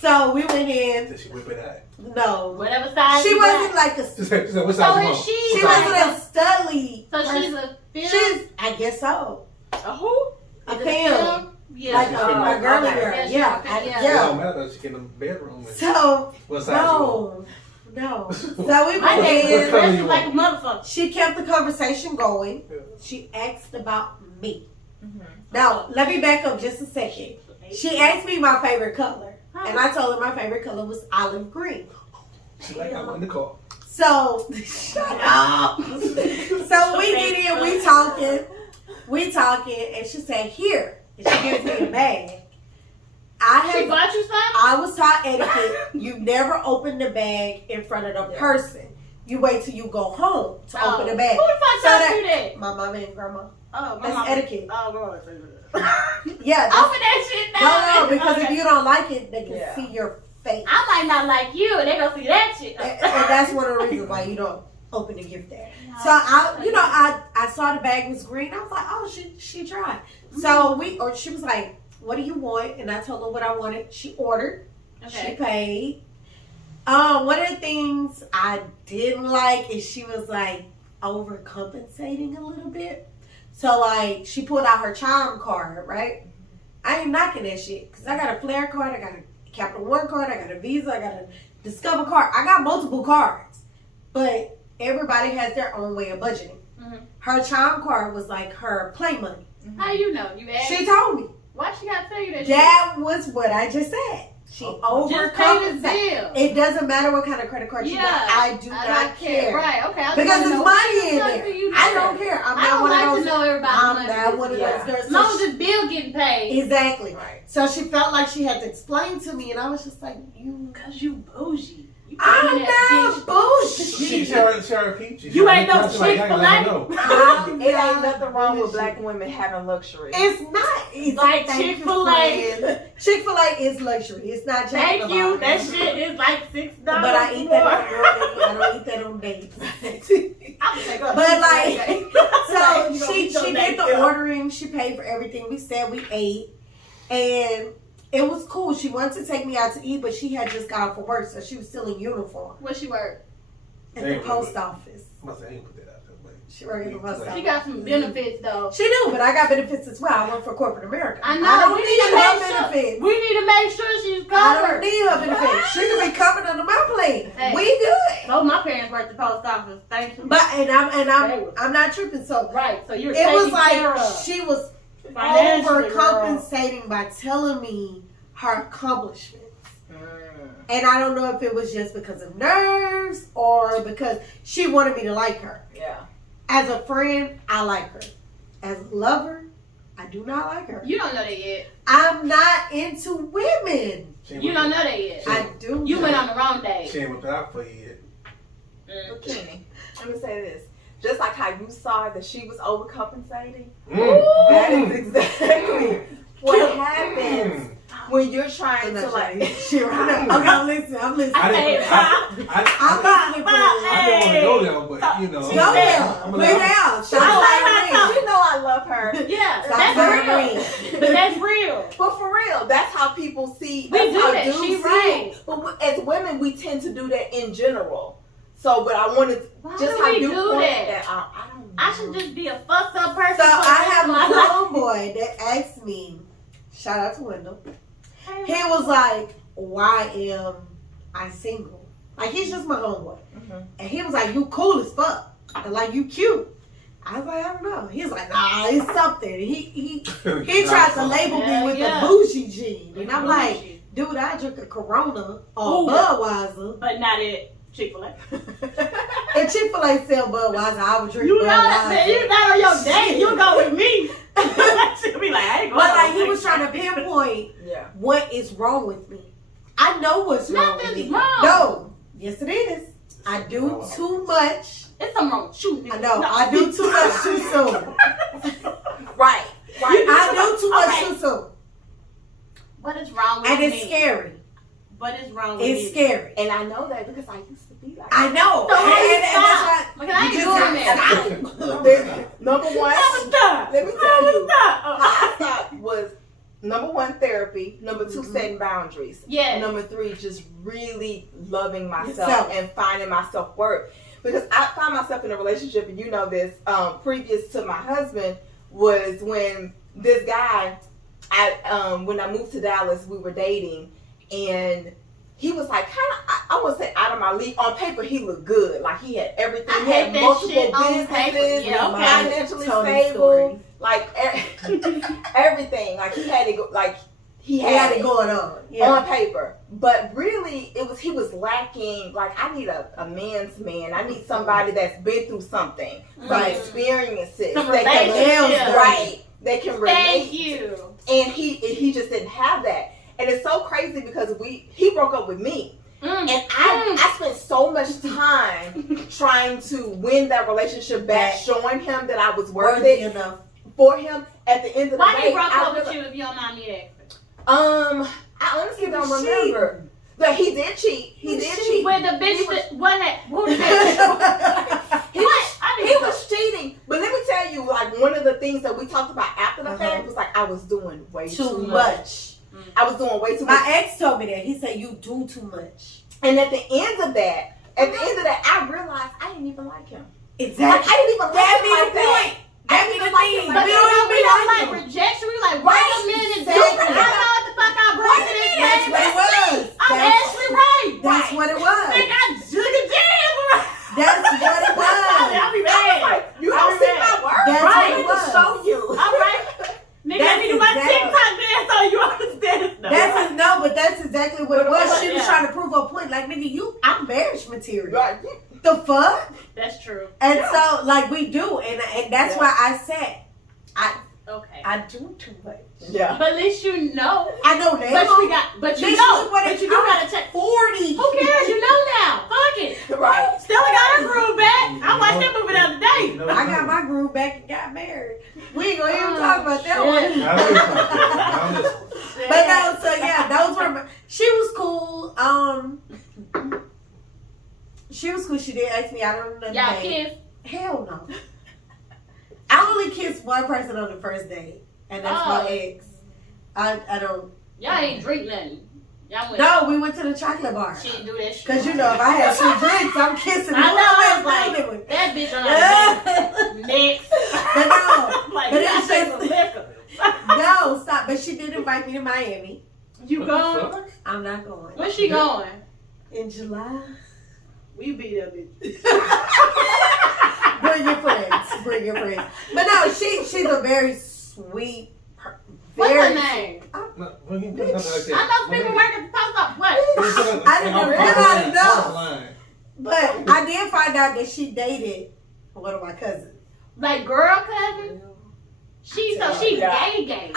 So we went in. Did she whip it out? No. Whatever size She you wasn't got. like a. She said, what So size you is want? she? She What size? wasn't a studly. So person. she's a film? She's, I guess so. A who? A Is it film. Yeah. Like she's a female. girly Okay. girl. Yeah, she's Yeah. a female. It Yeah. don't matter. She get in the bedroom. And So, what size you want? no. So we My went name is in. color you dressed like a motherfucker. She kept the conversation going. Yeah. She asked about me. Mm-hmm. Now, let me back up just a second. She asked me my favorite color. And I told her my favorite color was olive green. She like, I want the car. So, shut up. So we get in, we talking, and she said, here. And she gives me a bag. She bought you something? I was taught etiquette. You never open the bag in front of the person. You wait till you go home to open the bag. Who the fuck So taught you that? My mama and grandma. Oh, my That's mama. etiquette. Oh, Lord. Yeah. Open that shit now. No, because Okay. if you don't like it, they can Yeah. see your face. I might not like you, and they gonna see that shit. And that's one of the reasons why you don't open the gift there. So I saw the bag was green. I was like, oh, she tried. So she was like, what do you want? And I told her what I wanted. She ordered. Okay. She paid. One of the things I didn't like is she was like overcompensating a little bit. So like she pulled out her Chime card, right? I ain't knocking that shit because I got a Flair card, I got a Capital One card, I got a Visa, I got a Discover card. I got multiple cards, but everybody has their own way of budgeting. Mm-hmm. Her Chime card was like her play money. How you know? You asked? She told me. Why she gotta tell you that That was what I just said. She Just pay the overcompensated. bill. It doesn't matter what kind of credit card you got. I do not care. Right, okay. I Because just there's wanna know money in what there. you know. I don't care. I'm I not don't one like of to those. know everybody's I'm money. not one of Yeah. those girls. As long as this bill getting paid. Exactly. Right. So she felt like she had to explain to me, and I was just like, Cause you bougie. You I'm paying that not bullshit. She her peach. You ain't no She like, Chick-fil-A. I know. It ain't nothing wrong with black women having luxury. It's not. It's Like thank you, Chick-fil-A. friend. Chick-fil-A is luxury. It's not just Thank you. That shit is like $6. But I eat that on morning. I don't eat that on dates. I'm take up. But like, so You gonna she eat your did next the bill. ordering. She paid for everything. We said we ate, and it was cool. She wanted to take me out to eat, but she had just got off of work, so she was still in uniform Where she work? at the post office. Must have ain't put that out there, but She worked at the post She office. got some benefits though. She do, but I got benefits as well. I work for corporate America. I know. I don't We need need to her make sure. benefits. We need to make sure she's I don't covered. need her benefits. She can be covered under my plate. Hey. We good. Both my parents worked at the post office. Thank you. But I'm not tripping. So Right. So you're it taken was care like of. she was Financially, overcompensating by telling me her accomplishments. And I don't know if it was just because of nerves or because she wanted me to like her. Yeah. As a friend, I like her. As a lover, I do not like her. You don't know that yet. I'm not into women. You don't know that yet. I do. You went on the wrong day. She ain't whipped it out for you yet. But Kenny, let me say this. Just like how you saw that she was overcompensating, Mm. that is exactly what Kill- happens when you're trying to like. She right now. Okay, I'm listening. I'm listening. I didn't. I I'm listening for I didn't want to go there, but you know. Go there. I'm Lay like, down. Shout I like out her to You know I love her. Yeah, Stop that's saying real. But that's real. But for real, that's how people see. We That's do how that. dudes She see right. it. But as women, we tend to do that in general. So, but I wanted Why just do how we you do pointed that? I don't know. I should just be a fucked up person. So for I have my a life. homeboy that asked me, shout out to Wendell. He was like, why am I single? Like, he's just my homeboy. Mhm. And he was like, you cool as fuck. And like, you cute. I was like, I don't know. He was like, nah, it's something. He tried to label me with Yeah. the bougie gene. And I'm Bougie. like, dude, I drink a Corona or Ooh. Budweiser. But not at Chick-fil-A. And Chick-fil-A sell Budweiser. I would drink You know Budweiser. that, man. You not on your date. You go with me. She'll be like, I ain't going. But like, he was trying to pinpoint Yeah. what is wrong with me. I know what's wrong with Nothing's me. wrong. No. Yes, it is. I do too much. It's something wrong with you. I know. I do too much too soon. Right. I do too much too soon. What is wrong with and me? it's scary. What is wrong with me? It's scary. And I know that because I used to be like I know. So and because I ain't doing that. Number one, Stop. let me tell you, Stop. how I stopped was number one, therapy. Number two, setting boundaries. Yeah. Number three, just really loving myself and finding my self-worth. Because I found myself in a relationship, and you know this, previous to my husband, was when this guy, when I moved to Dallas, we were dating, and he was like kind of, I wouldn't say out of my league. On paper, he looked good. Like he had everything. He had multiple businesses, financially stable, like everything. Like he had it, like he had it going on on paper. But really, he was lacking. Like I need a man's man. I need somebody that's been through something, some experiences, they can relate. Thank you. And he just didn't have that. And it's so crazy because he broke up with me. And I spent so much time trying to win that relationship back, showing him that I was worth it enough for him. At the end of the day, why he broke up with you if you don't mind me asking? I honestly don't remember. But he did cheat. He did cheat. Where the bitch He was cheating. But let me tell you, like one of the things that we talked about after the fact was like I was doing way too much. I was doing way too much. My ex told me that. He said, you do too much. And at the end of that, I realized I didn't even like him. Exactly. Like, I didn't even like him like that. That be the thing. But we don't like rejection. We like, wait a minute, bitch. I know what the fuck I brought to this game. That's what it was. I'm Ashley Ray. That's what it was. Think I took a jam. That's what it was. I'll be mad. Like, you don't see my work. That's what it it was. show you. All right. Nigga, let me do my TikTok dance so you understand. But that's exactly what it was. She was trying to prove her point. Like, nigga, I'm marriage material. Right. The fuck? That's true. And so, like, we do. And that's why I said, I do too much. Yeah. But at least you know. I know now. But you do gotta check. 40. Who cares? You know now. Fuck it. Right. Stella got her groove back. I watched that movie the other day. I got my groove back and got married. We ain't gonna even talk about that one. But no, so yeah, those were. She was cool. She was cool. She did ask me out on another Y'all date. kiss? Hell no. I only kissed one person on the first date, and that's my ex. I don't. Y'all ain't drink nothing. Y'all went. No, we went to the chocolate bar. She didn't do that shit. Cause you know, if I had 2 drinks, I'm kissing. I know. I was like, that bitch on the next. But no, like, but it's just liquor. no, stop. But she did invite me to Miami. You going? I'm not going. Where's she going? In July. We beat up bitch. Bring your friends. Bring your friends. But no, she's a very sweet. What's her name? I I know people work at the post office. What? I didn't know. But I did find out that she dated one of my cousins. Like girl cousin? She gay.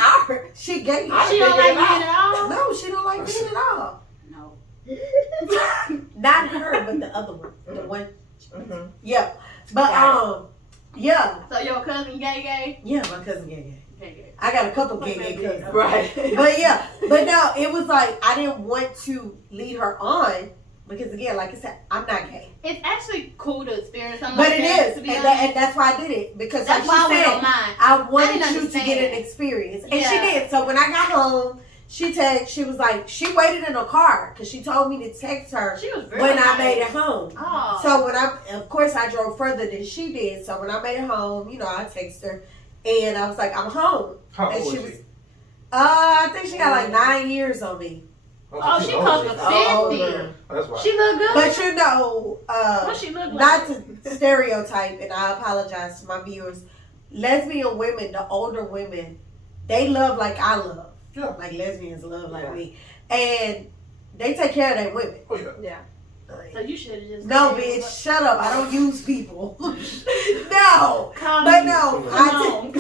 She gay. She don't like men at all? No, she don't like men at all. No. Not her, but the other one. The one. Mm-hmm. Yeah. But yeah. So your cousin gay? Yeah, my cousin gay. Gay. I got a couple gay cousins. Right. But yeah. But no, it was like I didn't want to lead her on because again, like I said, I'm not gay. It's actually cool to experience something But like it that, is, to be and that's why I did it because that's like why she said, I wanted didn't you to get an understand. experience, and Yeah. she did. So when I got home, she was like, she waited in her car because she told me to text her She was very when I nice. made it home. Oh. So of course, I drove further than she did. So when I made it home, I texted her, and I was like, I'm home. How and old she is was, she? I think she got like 9 years on me. Oh, she close to 50. That's why. She look good. But what she look like? not to stereotype, and I apologize to my viewers. Lesbian women, the older women, they love like I love. Yeah. Like lesbians love like me. And they take care of their women. Oh, yeah. Yeah. So you should have just No, bitch, shut up. I don't use people. No. Come But no, on.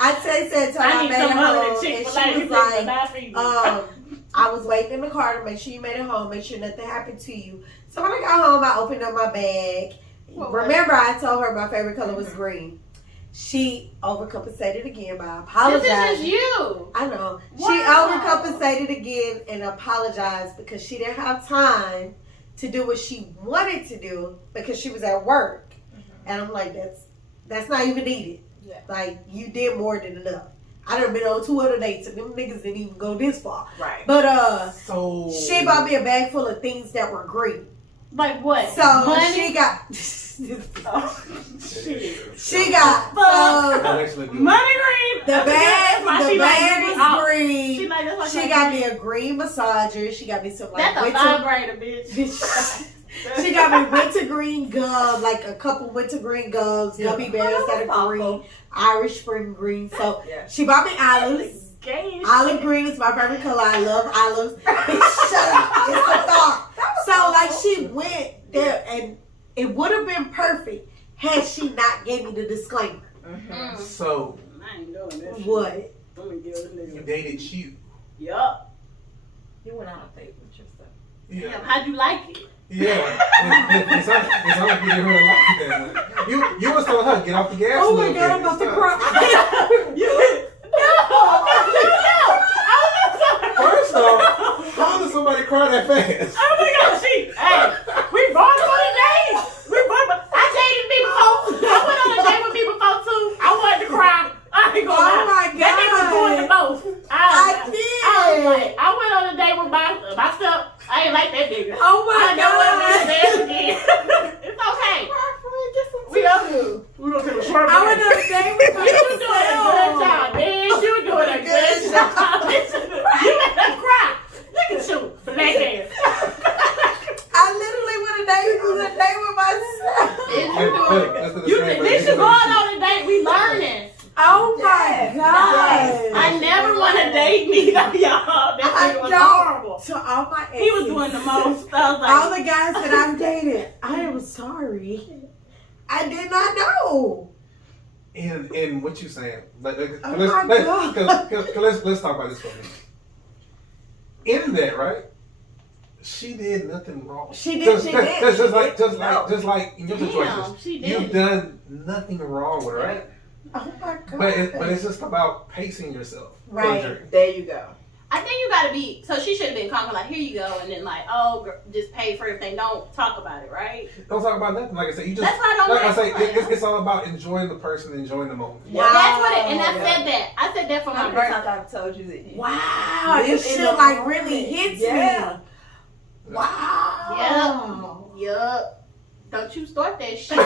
I texted her until I need made some it other home. than And Chick-fil-A. she was like, I was waiting in the car to make sure you made it home, make sure nothing happened to you. So when I got home, I opened up my bag. Remember, I told her my favorite color was green. She overcompensated again by apologizing. This is just you. I know. Wow. She overcompensated again and apologized because she didn't have time to do what she wanted to do because she was at work. And I'm like, that's not even needed. Yeah. Like, you did more than enough. I done been on 2 other dates and them niggas didn't even go this far. Right. But So she bought me a bag full of things that were green. Like what? So Money? she got she got money green. The bag was green. She like, that's She got me a green massager. She got me some like that's a vibrator, bitch. She got me winter green gum, like a couple winter green gums, gummy bears that are green, Irish spring green. So she bought me olives. Olive green is my favorite color. I love olives. Bitch, shut up. It's the thought. So like she went there and it would have been perfect had she not gave me the disclaimer. So I ain't doing this. What? Let me give this nigga. you dated you. Yup. You went on a date with yourself. Yeah. Damn, how'd you like it? Yeah. It's like you didn't really like that. You was telling her get off the gas. Oh my god, I'm about to cry. First off, how did somebody cry that fast? Oh my god, we brought on a date. I dated me before. I went on a date with me before too. I wanted to cry. I ain't gonna lie. Oh my god. That nigga was doing the most. I did. I went on a date with myself. I ain't like that nigga. Oh my I know what god. I'm saying again. It's okay. We up to. We gonna take a short break. I went on a date with You doing a good job, bitch. You doing a good job. You let them cry. Look at you, black ass. I literally went on a date with myself. At least you going on a date. We learning. Oh my god. I never want to date me though, y'all. That nigga was horrible. To all my exes, He was doing the most. I was like, all the guys that I've dated, I am sorry. I did not know. And what you saying? Let's talk about this for a minute. In that, right? She did nothing wrong. She did. Just like in your situation, you've done nothing wrong with her, right? Oh my god. But it's just about pacing yourself. Right. There you go. I think you gotta be. So she should have been calm, like, here you go, and then like, oh, girl, just pay for everything. Don't talk about it, right? Don't talk about nothing. Like I said, you just. That's why I don't. Like I say, it's all about enjoying the person, enjoying the moment. Wow. That's what it. And I said that for my How many birthday. times I've told you that? Wow, this shit like really hits me. Wow. Yup. Don't you start that shit.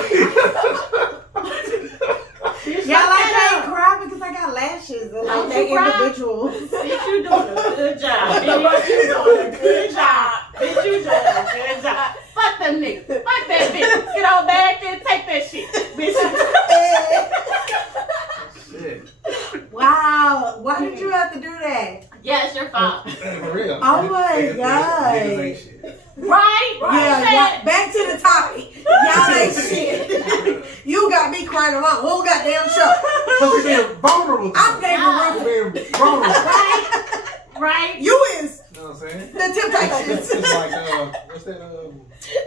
Y'all, I can't cry because I got lashes and like they individuals. Bitch, you doing a good job. Bitch, you doing a good job. Bitch, you doing a good job. Fuck them niggas. Fuck that bitch. Get on back and take that shit. Bitch. Shit. Wow. Why did you have to do that? Yeah, it's your fault. For real. Oh my god. Niggas ain't shit. Right? Yeah, back to the topic. Y'all ain't shit. You got me crying on my whole goddamn show. So we're being vulnerable. I'm being being vulnerable. Right? You is You know what I'm saying? the Temptations. It's like, what's that?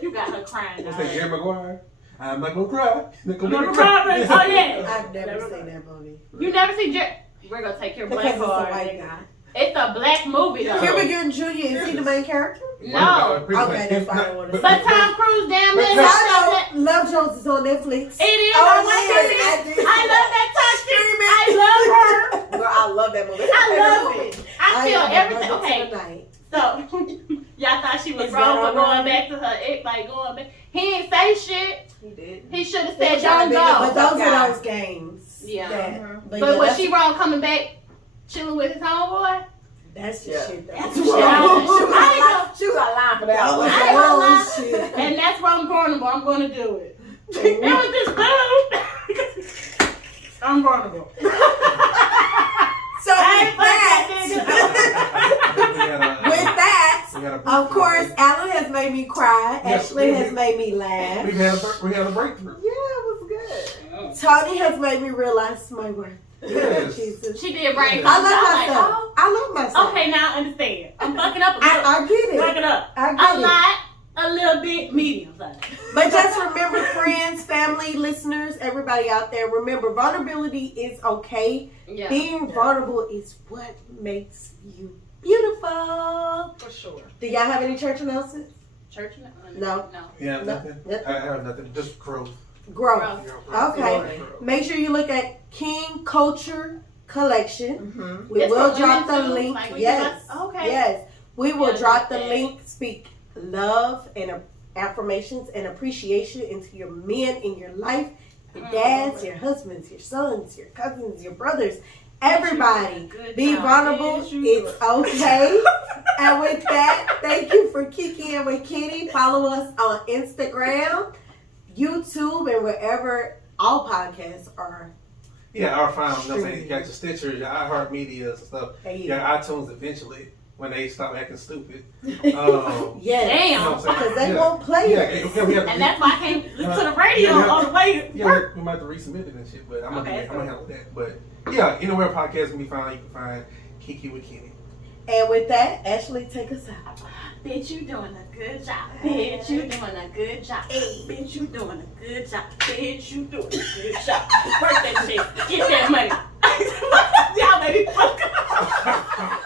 You got her crying. What's that, Jerry Maguire? I'm not gonna cry. I'm not crying. Oh, yeah. I've never seen that movie. You never seen Jerry? We're gonna take your Because black it's a card. white guy. It's a black movie, though. Cuba Gooding Jr., is he the main character? No. Okay, that's fine. I want to But Tom Cruise, damn it. I know Love Jones is on Netflix. It is. Oh, I watch shit, it. I love that toxic. I love her. Girl, I love that movie. I love it. I feel everything. Okay. Okay, so y'all thought she was wrong for going back to her ex, like going back. He ain't say shit. He did. He should have said, But don't go. those are those games. Yeah. That, But yeah, was she wrong coming back, chilling with his homeboy? That's the shit. That's That's the shit. She was out line for that. That was I ain't gonna lie. the wrong shit. And that's why I'm vulnerable. I'm going to do it. It was this dude. I'm vulnerable. So with that, of course, Alan has made me cry. Yes, Ashley has made me laugh. we had a breakthrough. Yeah, it was good. Tony has made me realize my worth. Yes. Jesus. She did bring Yeah. I something. love I'm myself. like, I love myself. okay, now I understand. I'm fucking up a little. I get it. Fucking up. I A get it. lot, a little bit, medium size. But just remember, friends, family, listeners, everybody out there, remember, vulnerability is okay. Yeah. Being vulnerable is what makes you beautiful. For sure. Do y'all have any church announcements? Church? No. Yeah, No. nothing. I have nothing. Just growth. Growth. Growth. Okay. Growth. Make sure you look at King Culture Collection. Mm-hmm. We It's will for drop the women too? link. Like, we Yes. can- okay. Yes. We will Yeah, drop the like that. link. Speak love and affirmations and appreciation into your men in your life, your dads, your husbands, your sons, your cousins, your brothers, everybody. Good Be job. vulnerable. Yes, you It's do. okay. And with that, thank you for kicking in with Kitty. Follow us on Instagram, YouTube, and wherever all podcasts are. Yeah, our found. You know what I'm saying? You got your Stitcher, your iHeartMedia and stuff. There you Your go. iTunes eventually when they stop acting stupid. Yes. You know Damn. what I'm saying? Because they won't play Yeah, it. we have to And that's why I can't listen to the radio Yeah, we have on the way to Yeah, work. we might have to resubmit it and shit, but I'm Okay, gonna handle that. But yeah, anywhere podcasts can be found, you can find Kiki with Kenny. And with that, Ashley, take us out. Bitch, you doing a good job. Bitch, you doing a good job. Bitch, you doing a good job. Bitch, you doing a good job. Work that shit. Get that money. Y'all baby fuck.